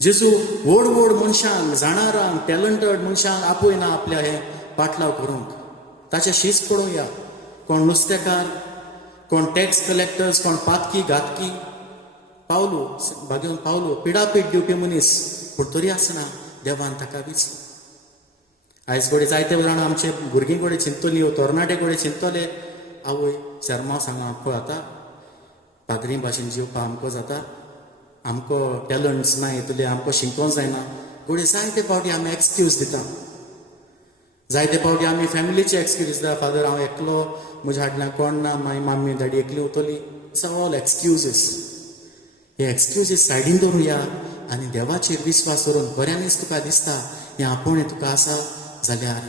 जेजू व्हड मनशांक, जाणारांक, टॅलंटेड मनशांक आपयना आपल्या हे पाटलाव करूंक. ताचे शीस पळोवया. कोण नुस्तेकार, कोण टॅक्स कलेक्टर्स, कोण पातकी घातकी, बागेवन पावलो पिडापीड दिवपी मनीस पूण तरी आसना देवान ताका विचलो आयज घोडे जायते जाण आमचे भुरगीं घोडे चिंतली तरणाटे घोडे चिंतले आवय शर्मा सांगा पळय आतां पाद्री भाशेन जिवपा आमको जाता आमको टॅलंट्स ना इतले आमको शिंको जायना घोडे जायते फावटी आमी एक्सक्यूज दिता जायते फावटी आमी फॅमिलीचे एक्सक्यूज दिता फादर हांव एकलो म्हज्या हाडल्यान कोण ना मागीर मामी डॅडी एकली वतली इट्स ऑल एक्सक्युजीस हे एक्सक्युजीस सायडीन दवरुया आनी देवाचेर विस्वास दवरून बऱ्यानीच तुका दिसता हें आपूण तुका आसा जाल्यार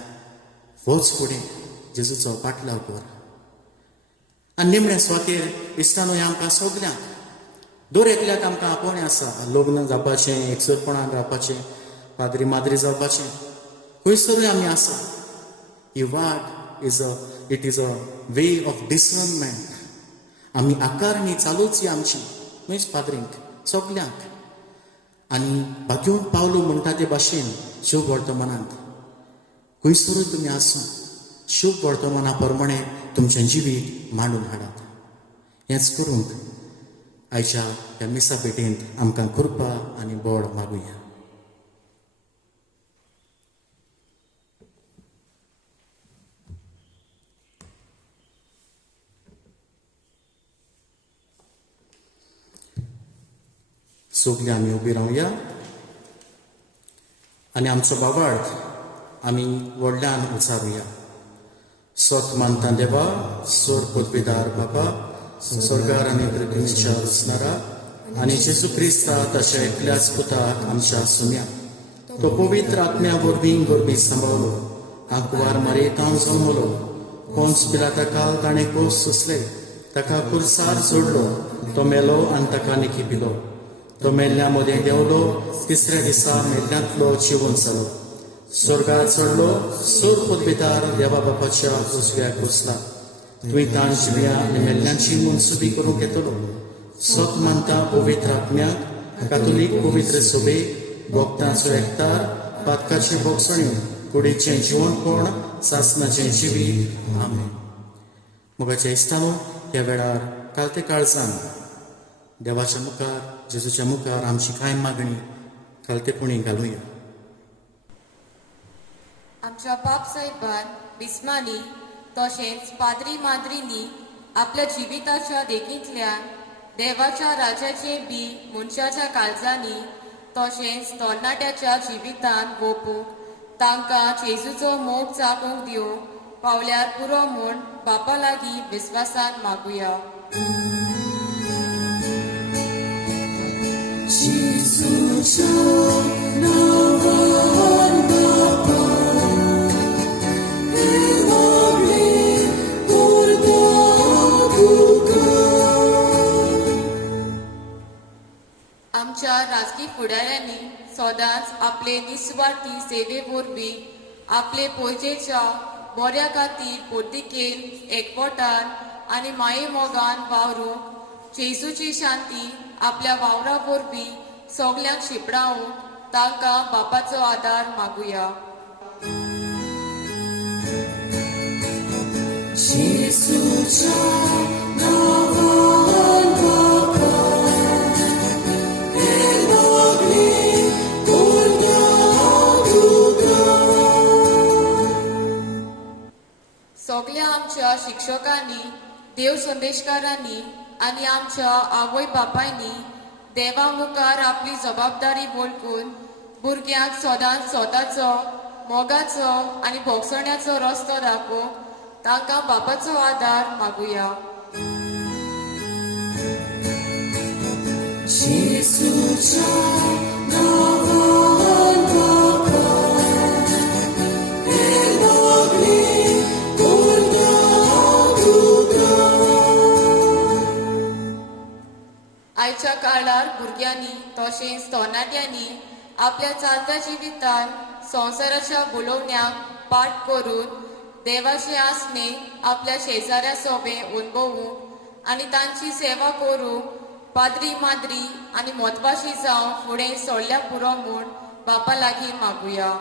वच फुडें जेजूचो पाटलाव कर आनी निमणे स्वातेर इश्टानो हें आमकां सगल्यांक दर एकल्याक आमकां आपोवणें आसा लग्न जावपाचें एकसरपणान रावपाचें पाद्री माद्री जावपाचें खंयसरूय आमी आसा ही वाट it is a way of discernment आमी आकारणी चालूच ही आमची खंयच पाद्रींक सगल्यांक आनी बागेवन पावलो म्हणटा ते भाशेन शुभ वर्तमानांत खंयसरूय तुमी आसूं शुभ वर्तमाना प्रमाणे तुमचें जिवीत मांडून हाडात हेंच करूंक आयच्या ह्या मिसा भेटेंत आमकां कृपा आनी बोड मागुया सगलीं आमी उबी रावया आनी आमचो बाबार्थ आमी व्हडल्यान उचारुया सत मानता देवा सोर पदवीदार बाबा स्वर्गार आनी पृथ्वीच्या वचणारा आनी जेजू क्रिस्ता ताच्या एकल्याच पुताक आमच्या सुन्या तो पवित्र आत्म्या वरवीं गरबी सांबाळलो आंकवार मारयेतान जल्मलो पोंच पिलाता काल ताणें कोस सुसले ताका कुर्सार सोडलो तो मेलो आनी ताका निखिपिलो तो मेल्ल्या मदें देंवलो तिसऱ्या दिसा मेल्ल्यांतलो जिवन जालो स्वर्गात चडलो सोर पदवीदार देवा बापाच्या उजव्याक बसला तुवें ताण जिव्या आनी मेल्ल्यांची मनसुबी करूंक येतलो सत मानता पवित्र आत्म्याक कातोलीक पवित्र सभे भक्तांचो एकठार पातकाची भोगसणी कुडीचें जिवनपण सासणाचें जिवीत आमेन मोगाच्या इश्टानो ह्या वेळार कालते काळजान देवाच्या मुखार जेजूच्या मुखार आमची कांय मागणी कालतेपणी घालुया आमच्या पाप साहेबान बिस्मानी तशेंच पाद्री माद्रींनी आपल्या जिविताच्या देखींतल्यान देवाच्या राजाचे बी मनशाच्या काळजांनी तशेंच तरणाट्याच्या जिवितान भोवपूंक तांकां जेजूचो मोग चाकूंक दिवंक पावल्यार पुरो म्हूण बापा लागीं विस्वासान मागुया आमच्या राजकीय फुडाऱ्यांनी सदांच आपले निस्वार्थी सेवे वरवीं आपले पयजेच्या बऱ्या खातीर पोर्तिकेन एकवटान आनी माये मोगान वावरूंक जेजूची शांती आपल्या वावरा वरवीं सगल्यांक शिपडावंक तांकां बापाचो आदार मागुया सगळ्या आमच्या शिक्षकांनी देव संदेशकारांनी आनी आमच्या आवय बापायनी देवा मुखार आपली जबाबदारी वळखून भुरग्यांक सदांच स्वताचो मोगाचो आनी भोगसण्याचो रस्तो दाखोवंक तांकां बापाचो आदार मागुया आयच्या काळार भुरग्यांनी तशेंच तरणाट्यांनी आपल्या चालत्या जिवितान संवसाराच्या बोलोवण्यांक पाठ करून देवाचे आसने आपल्या शेजाऱ्या सोबे अणभवूंक आनी तांची सेवा करूंक पाद्री माद्री आनी म्हत्वाची जावं फुडें सोडल्या पुरो म्हूण बापा लागीं मागुया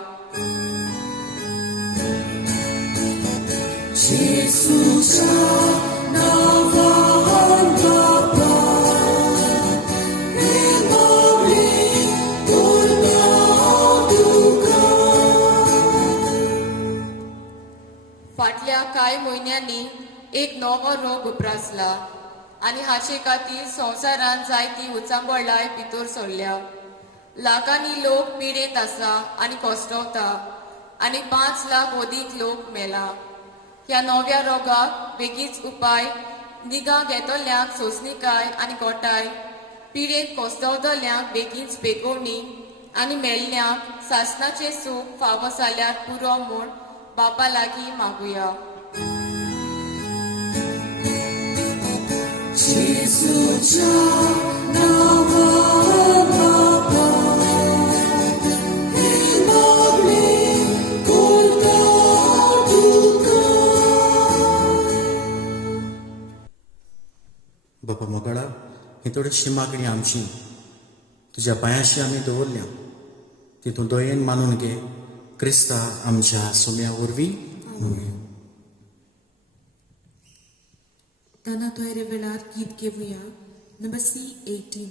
फाटल्या कांय म्हयन्यांनी एक नवो रोग उप्रासला आनी हाचे खातीर संवसारांत जायती उचांबळाय भितर सरल्या. लाखांनी लोक पिडेंत आसा आनी कोसटवता आनी 5 लाख अदीक लोक मेला. ह्या नव्या रोगाक बेगीच उपाय, निगा घेतल्यांक सोंसणीकाय आनी गोठाय, पिडेंत कोसतवतल्यांक बेगीच बेगोवणी आनी मेल्ल्यांक सासणाचें सूख फावो जाल्यार पुरो म्हूण बापा लागीं मागुया. बापा मोगाळा ही थोडीशी मागणी आमची तुझ्या पांयाशी आमी दवरल्या, तितून दोयेन मानून घे. क्रिस्ता आमच्या सुम्या वरवीं. Tana toy revelar git kevuya. Number C18.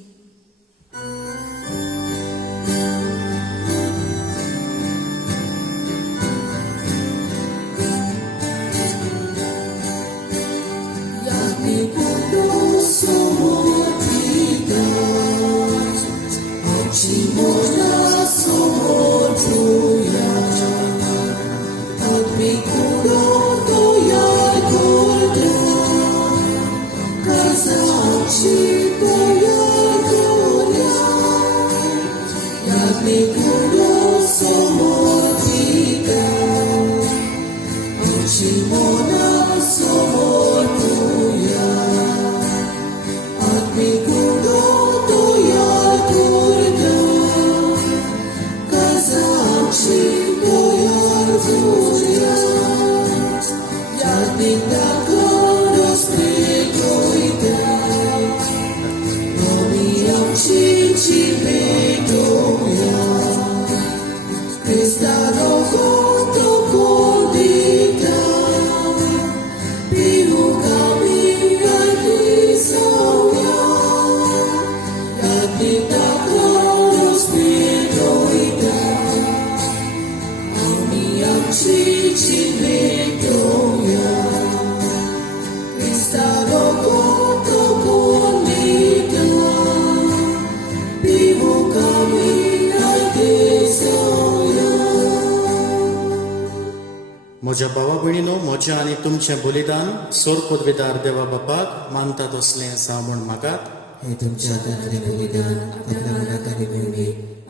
म्हज्या भावा भयणीनो, म्हज्या आनी तुमचें बलिदान सोर पदवेदार देवा बापाक मानता तसलें आसा म्हूण म्हाकात. हे तुमच्या आदाराने बलिदान आपल्या मनाकाने मिळवे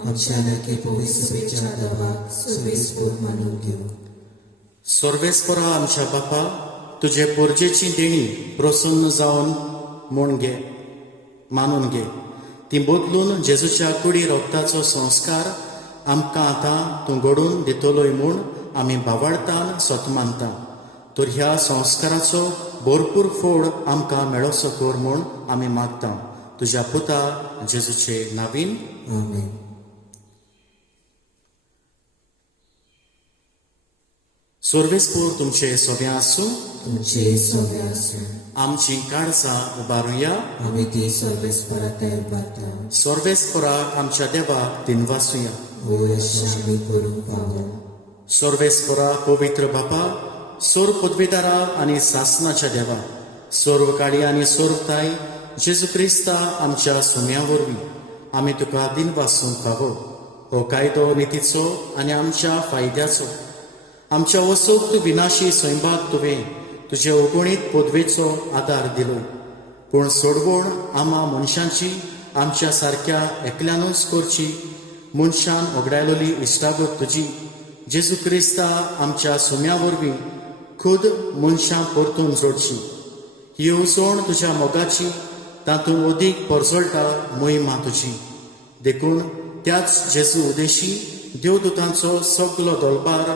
आमच्या नक्की पवित्र सभेच्या दावाक सर्वेस्पोर मानून घेऊ. सर्वेस्परा आमच्या बापा, तुजे पोरजेची देणी प्रसन्न जावन म्हूण घे, मानून घे. ती बदलून जेजूच्या कुडी रोगताचो संस्कार आमकां आतां तूं घडोवन दितलोय म्हूण आमी भावार्थान सत मानता. तर ह्या संस्काराचो भरपूर फोड आमकां मेळोसो कर म्हूण आमी मागता. तुज्या पुता जेजूचे नांवीन. आमेन. सर्वेस्पोर तुमचे सोबे आसूं. तुमचे सगळे आसूं आमची काळजां उबारुया. आमी ती सर्वेस्परा तयार पावता. सर्वेस्पराक आमच्या देवाक दिनवासुया. वयर शांती करूंक फावो. सर्वेस्परा पवित्र बापा, सोर पदवीदारा आनी सासनाच्या देवा, सोर्व काळी आनी सोर्वताय जेजू क्रिस्ता आमच्या सुम्या वरवीं आमी तुका दिनवासूंक फावो. हो कायदो नितीचो आनी आमच्या फायद्याचो. आमच्या वसोक तूं विनाशी स्वयंभाग तुवें तुजे अगणीत पदवेचो आदार दिलो. पूण सोडवण आमा मनशांची आमच्या सारक्या एकल्यानूच करची. मनशान ओगडायलोली इश्टागत तुजी जेजू क्रिस्ता आमच्या सुम्या वरवीं खुद मनशां परतून जोडची. ही उसवण तुज्या मोगाची, तातूंत अदीक परजळटा मोहिमा तुजी. देखून त्याच जेजू उदेशी देवदूतांचो सगलो दळबार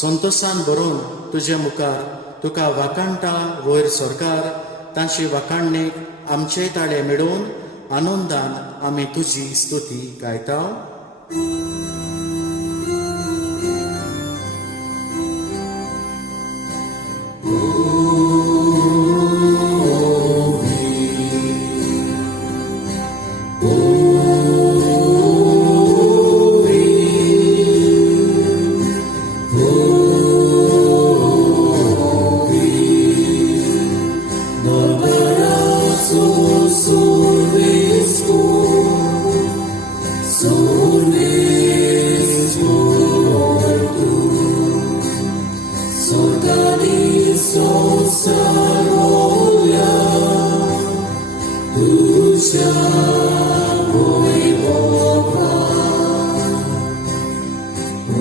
संतोशान भरून तुजे मुखार तुका वाकाणटा वयर सरकार. तांचे वाकाणणेक आमचे ताळे मेळोवन आनंदान आमी तुजी स्तुती गायता.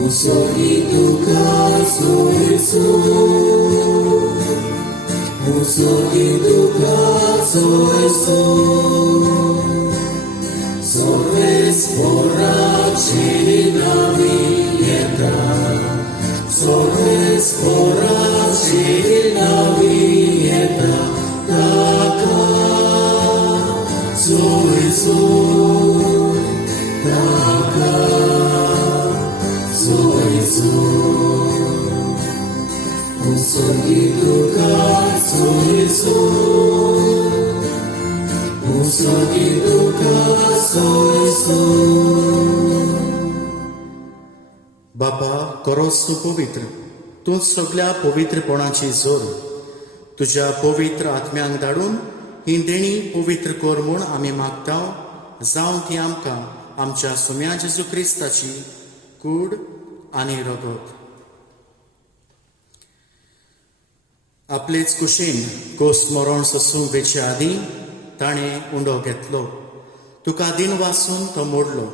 Musoliduca soesu, Musoliduca soesu, Soles poraci navieta, Soles poraci navieta, Taka soesu, Taka soesu, Musoliduca soesu, Musoliduca soesu. बापा करोस तूं पवित्र, तूं सगळ्या पवित्रपणाची जोर तुज्या पवित्र आत्म्यांक धाडून ही देणी पवित्र कर म्हूण आमी मागता, जावं ती आमकां आमच्या सुम्या जेजू क्रिस्ताची कूड आनी रगत. आपलेच कुशीन कोस मरण सोसूंक वेचे आदीं ताणें उंडो घेतलो. तुका दिन वाचून तो मोडलो.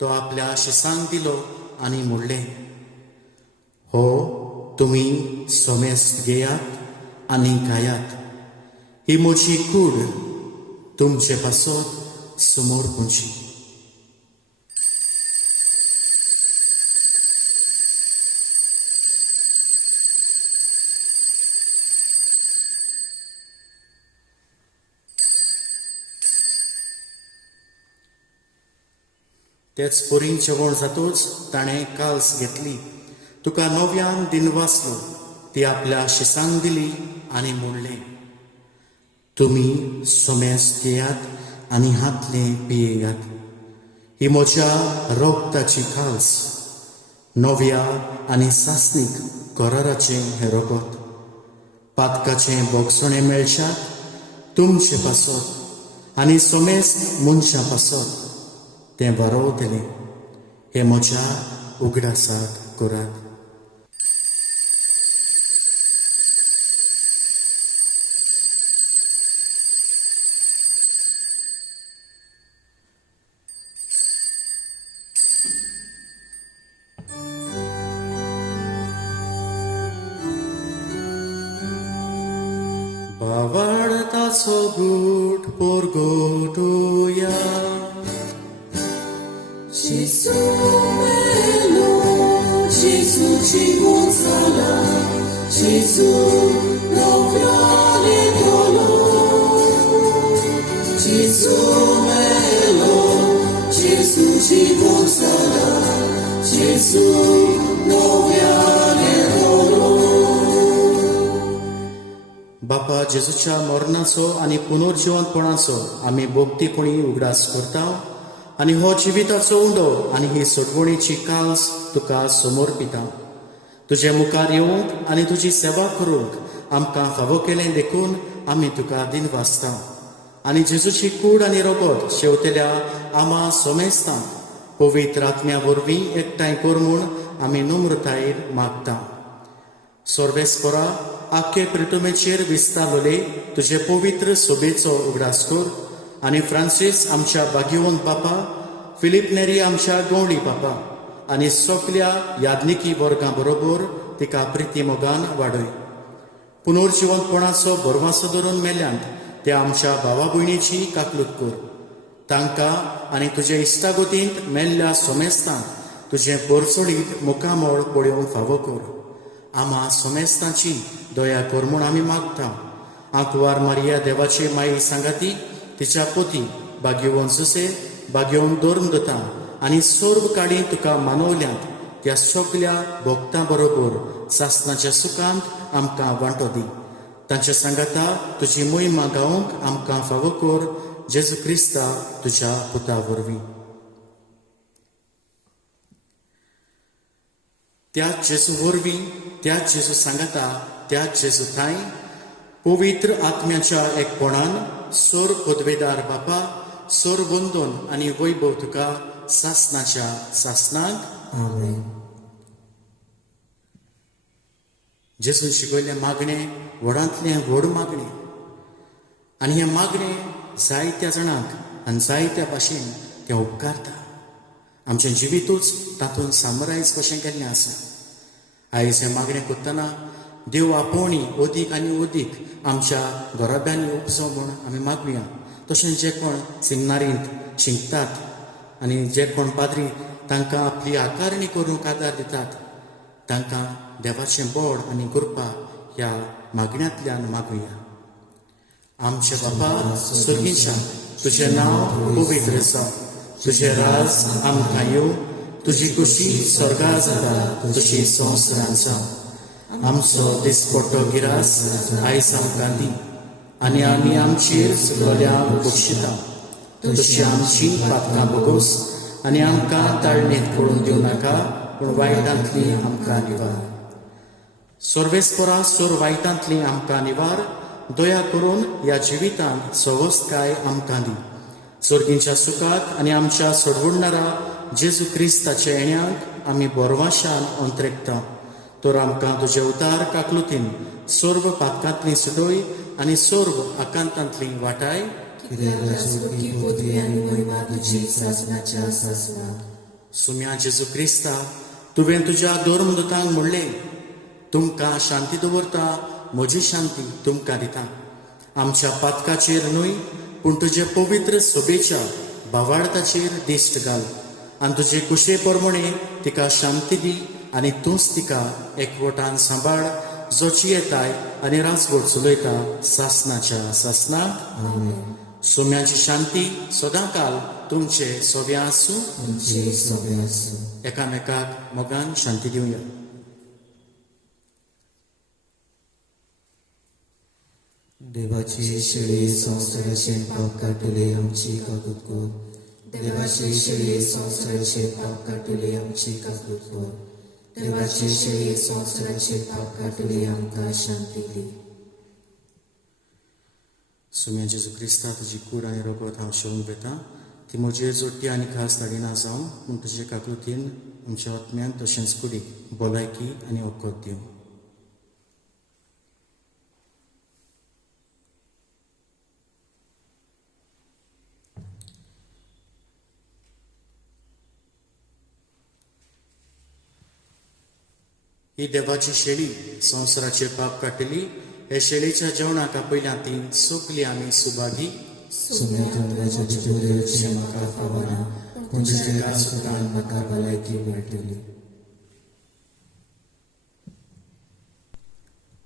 तो आपल्या शिसांक दिलो आनी मोडलें. हो तुमी सोमेस्त घेयात आनी खायात. ही म्हजी कूड तुमचे पासत समोर पोंची. तेच पोरीं जेवण जातूच ताणें काल्स घेतली. तुका नव्यान दिन वाचलो. ती आपल्या शिसांक दिली आनी मोडलें. तुमी सोमेस्त घेयात आनी हातलें पियेयात. ही म्हज्या रोगताची काल्स, नव्या आनी सासणीक कराराचें हें रगत. पातकाचें बोगसणें मेळच्यात तुमचे पासत आनी सोमेस्त मनशां पासत तें वारोवतलें. हें म्हज्या उगडासाक करात. बावाडताचो गूट पोरगोटुया. Gesù melo, Gesù ci consola, Gesù noviale dolore. Gesù melo, Gesù ci consola, Gesù noviale dolore. बापा जेजूच्या मरणाचो आनी पुनर्जिवंतपणाचो आमी भोगतीपणी उगडास करता आनी हो जिविताचो उंडो आनी ही सोडवणेची काल्स तुका समर्पिता. तुजे मुखार येवंक आनी तुजी सेवा करूंक आमकां फावो केलें देखून आमी तुका दिन वाचता. आनी जेजूची कूड आनी रगत शेवतल्या आमा सोमेस्तांक पवित्र आत्म्या वरवीं एकठांय कर म्हूण आमी नम्रतायेन मागता. सर्वेस्परा आख्खे प्रितुमेचेर विस्तारलोले तुजे पवित्र सोबेचो उगडास कर. आनी फ्रांसीस आमच्या भाग्यवंत बापा, फिलीप नेरी आमच्या गवळी बापा आनी सगल्या याज्ञिकी वर्गां बरोबर तिका प्रिती मोगान वाडय. पुनर्जिवंतपणाचो बरवासो धरून मेल्यांत त्या आमच्या भावा भयणीची काकलूत कर. तांकां आनी तुजे इश्टागोतींत मेल्ल्या सोमेस्तांक तुजें परसोडीत मुखामोळ पळोवंक फावो कर. आमा सोमेस्तांची दया कर म्हूण आमी मागता. आंकवार मारिया देवाचे माई सांगाती, तिच्या पोती भाग्यवंत जुसे, भाग्यवंत धर्मदत्ता आनी सर्व काळी तुका मानवल्यांत त्या सगल्या भक्तां बरोबर सासणाच्या सुखांत आमकां वांटो दी. तांच्या सांगाता तुजी मोहिमा गावंक आमकां फावो कर. जेजू क्रिस्ता तुज्या पुता वरवीं. त्याच जेजू वरवीं, त्याच जेजू सांगाता, त्याच जेजू थाय पवित्र आत्म्याच्या एकपणान सोर पदवेदार बापा, सोर वंदन आनी वैभव तुका सासणाच्या सासणाक. Amen. जेजून शिकयलें मागणें व्हडांतलें व्हड मागणें. आनी हें मागणें जायत्या जाणांक आनी जायत्या भाशेन तें उपकारता. आमचें जिवितूच तातूंत सामरायज कशें केल्लें आसा. आयज हें मागणें करतना देव आपोवणी ओदीक आनी ओदीक आमच्या घराब्यांनी उपजो म्हूण आमी मागुया. तशेंच जे कोण सिग्नारींत शिंकतात आनी जे कोण पाद्री तांकां आपली आकारणी करूंक आदार दितात, तांकां देवाचें बोड आनी कृपा ह्या मागण्यांतल्यान मागुया. आमचे बापा स्वर्गीच्या, तुजें नांव पवित्र जावं, तुजें राज आमकां येवं, तुजी कुशी स्वर्गा जाता तशी संवसारांत जावं. आमचो दिसपट्टो गिरास आयज आमकां दी, आनी आमी आमचेर चुकलोल्यांक बक्षिता, तशी आमची पातकां बगोस, आनी आमकां ताळणेंत पडून दिवं नाका, पूण वायटांतली आमकां निवार. सर्वेस्परा सोर वायटांतली आमकां निवार, दया करून ह्या जिवितांत सवस्तकाय आमकां दी. सर्गीच्या सुखाक आनी आमच्या सडवडणारा जेजू क्रिस्ताच्या येण्याक आमी बोरवाशान अंतरेकता. तर आमकां तुजे उदार काकलुतीन सर्व पातकांतली सुदोय आनी सर्व आकांतांतली वाटाय. कित्याक राजवटी पदवी आनी महिमा तुजी सासणाच्या सासणाक. सुम्या जेजू क्रिस्ता, तुवें तुज्या धर्मदूतांक म्हणलें, तुमकां शांती दवरता, म्हजी शांती तुमकां दिता. आमच्या पातकाचेर न्हय, पूण तुजे पवित्र सोबेच्या भावार्थाचेर दिश्ट घाल, आनी तुजे कुशे प्रमाणे तिका शांती दी, आनी तूंच तिका एकवटान सांबाळ, जोची येताय आनी राजवट चलयता सासणाच्या सासणाक. सोम्याची शांती सदांकाल तुमचे सोबे आसूं. तुमचे सोबे आसूं. एकामेकाक मोगान शांती दिवया. देवाची शेळी संवसाराचे पाप काटुले आमची काकूत कर. देवाची शेळी संवसाराचे पाप काटुले आमची काकूत कर. देवाची शेळी संवसाराचे पाप काटुले आमकां शांती दी. सुम्या जेजू क्रिस्ता, तुजी कूड आनी रगत हांव शेवून वेता. ती म्हजेर जोडटी आनी खास धाडिना जावं, पूण तुजे काकलुतीन आमच्या आत्म्यान तशेंच कुडीक भलायकी आनी वखद दिवं. ही देवाची शेळी संवसाराचेर पाप काडटली. हे शेळीच्या जेवणाक पयल्या ती सोगली आमी सुभागी. सुम्यातून म्हज्या भितूरचे म्हाका फावना, पूण तुजे सुखान म्हाका भलायकी मेळटली.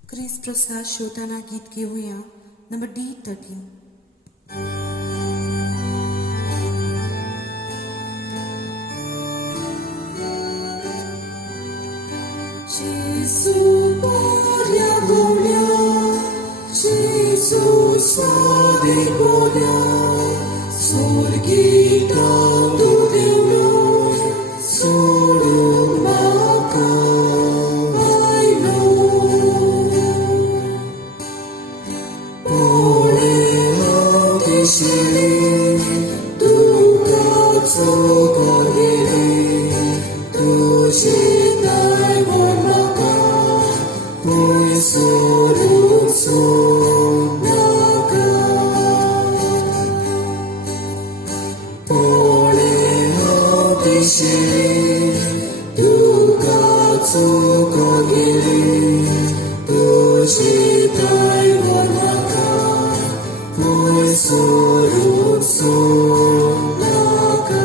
क्रिस प्रसाद शोताना गीत घेऊया. Number D13. Gesù gloria gloria, Gesù slave gloria, sorgita tu Deus, solo maka bailo. Ole audishiri, tu katso kagiri, tu shitai mormaka, poi soruzzo maka. Ole audishiri, tu katso kagiri, tu shitai mormaka, poi soruzzo maka.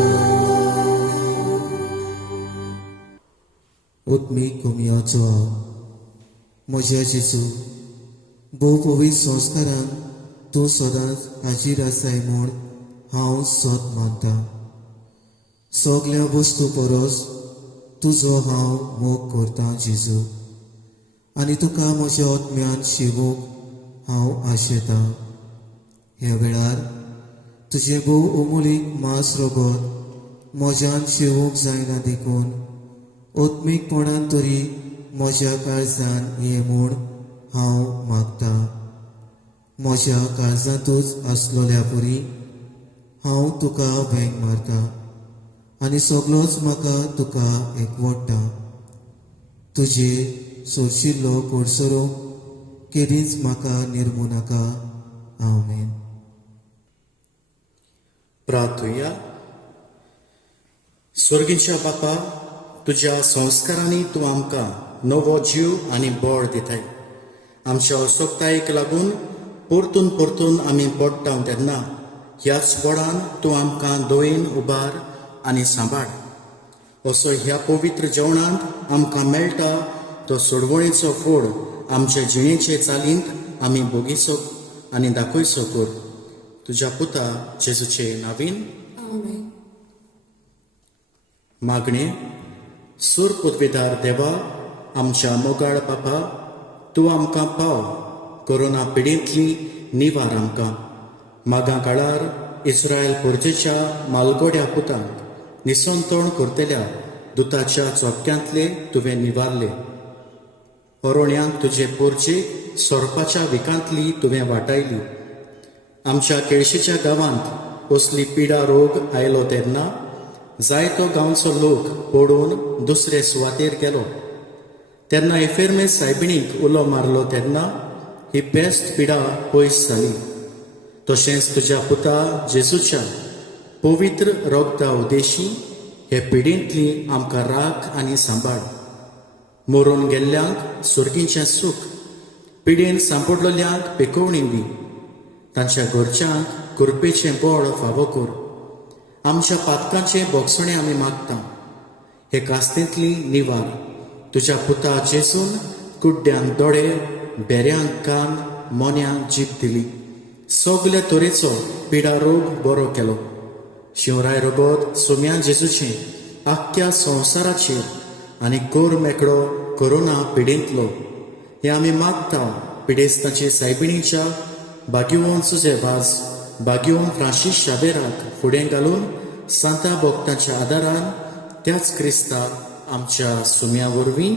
उत्मी कुमियाचो म्हज्या जेजू, भोव पवित्र संस्कारांक तूं सदांच हाजीर आसाय म्हूण हांव सत मानता. सगल्या वस्तू परस तुजो हांव मोग करतां जेजू, आनी तुका म्हज्या आत्म्यान शिवूंक हांव आशेतां. ह्या वेळार तुजें भोव अमोलीक मांस रगत म्हज्यान शिवूंक जायना देखून ओत्मीकपणान तरी म्हज्या काळजान ये म्हूण हांव मागतां. म्हज्या काळजांतूच आसलोल्या परी हांव तुका वेंग मारतां, आनी सगळोच म्हाका तुका एकवटता. तुजे सोरशिल्लो कोडसरो केदींच म्हाका निर्मू नाका. आमेन. प्रार्थुया. स्वर्गीच्या बापा, तुझ्या संस्कारांनी तूं आमकां नवो जीव आनी बळ दिताय. आमच्या असोगतायेक लागून परतून परतून आमी पडटा तेन्ना ह्याच बळान तूं आमकां दोयेन उबार आनी सांबाळ. असो ह्या पवित्र जेवणांत आमकां मेळटा तो सोडवणेचो फोड आमचे जिणेचे चालींत आमी भोगिसो आनी दाखयसो कर. तुज्या पुता जेजूचे नांवीन आमेन. मागणे. सूर पदवीदार देवा, आमच्या मोगाळ बापा, तूं आमकां पाव कोरोना पिडेंतली निवार आमकां. मागां काळार इस्रायल पोरजेच्या मालगोड्या पुतांक निसंतोण करतल्या दुताच्या चौक्यांतले तुवें निवारले. अरोण्यांक तुजे पोरजेक सोरपाच्या विकांतली तुवें वाटायली. आमच्या केळशीच्या गांवांत असली पिडा रोग आयलो तेन्ना जायतो गांवचो लोक पडून दुसरे सुवातेर गेलो. तेन्ना एफेर्मेस सायबिणीक उलो मारलो तेन्ना ही पेस्त पिडा पयस जाली. तशेंच तुज्या पुता जेजूच्या पवित्र रोगता उदेशी हे पिडेंतली आमकां राख आनी सांबाळ. मरून गेल्ल्यांक सुर्गीचें सूख, पिडेन सांपडलेल्यांक पिकोवणी दी. तांच्या घरच्यांक कृपेचें बळ फावो कर. आमच्या पातकांचे बोगसणे आमी मागता. हे कास्तेंतली निवार तुज्या पुता जेजून कुड्ड्यांक दोळे, बेऱ्यांक कान, मोन्यांक जीब दिली. सगल्या तरेचो पिडा रोग बरो केलो. शिवराय रगत सोम्या जेजूचें आख्ख्या संवसाराचेर आनी कोर मेकळो कोरोना पिडेंतलो. हे आमी मागता पिडेस्ताचे सायबिणीच्या बागिवोन सुजेवाज बागिवोन फ्रांसीस शाबेराक फुडें घालून सांता भोगतांच्या आदारान त्याच क्रिस्ता आमच्या सुम्या वरवीं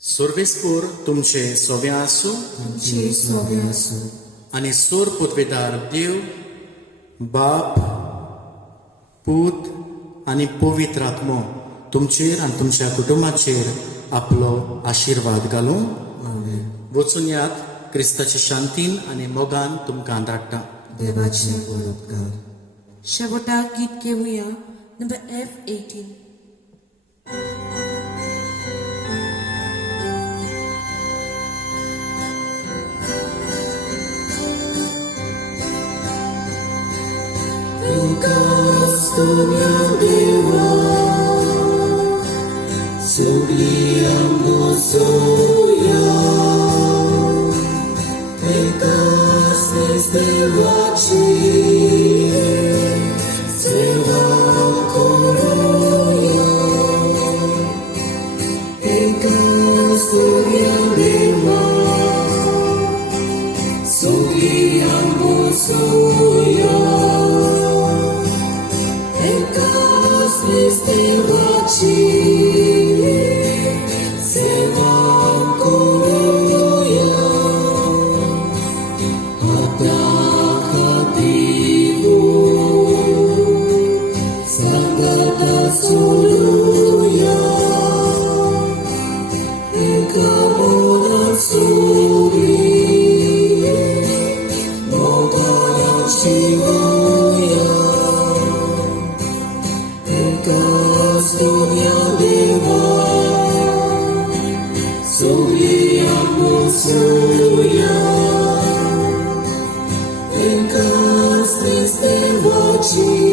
सोर्वेस्पोर तुमचे सोव्या आसूं आमची सोबे आसूं. आनी सोर पदवेदार देव बाप, पूत आनी पवित्र आत्मो तुमचेर आनी तुमच्या कुटुंबाचेर आपलो आशिर्वाद घालूं. वचून यात क्रिस्ताचे शांतीन आनी मोगान तुमकां धाडटा. देवाचे बरोबकार. शेवटाक गीत घेवया number F18. Sogli ambosoya, pekas desde vaci, seva koroya, pekas durian dewa, sogli ambosoya, pekas desde vaci. Jesus.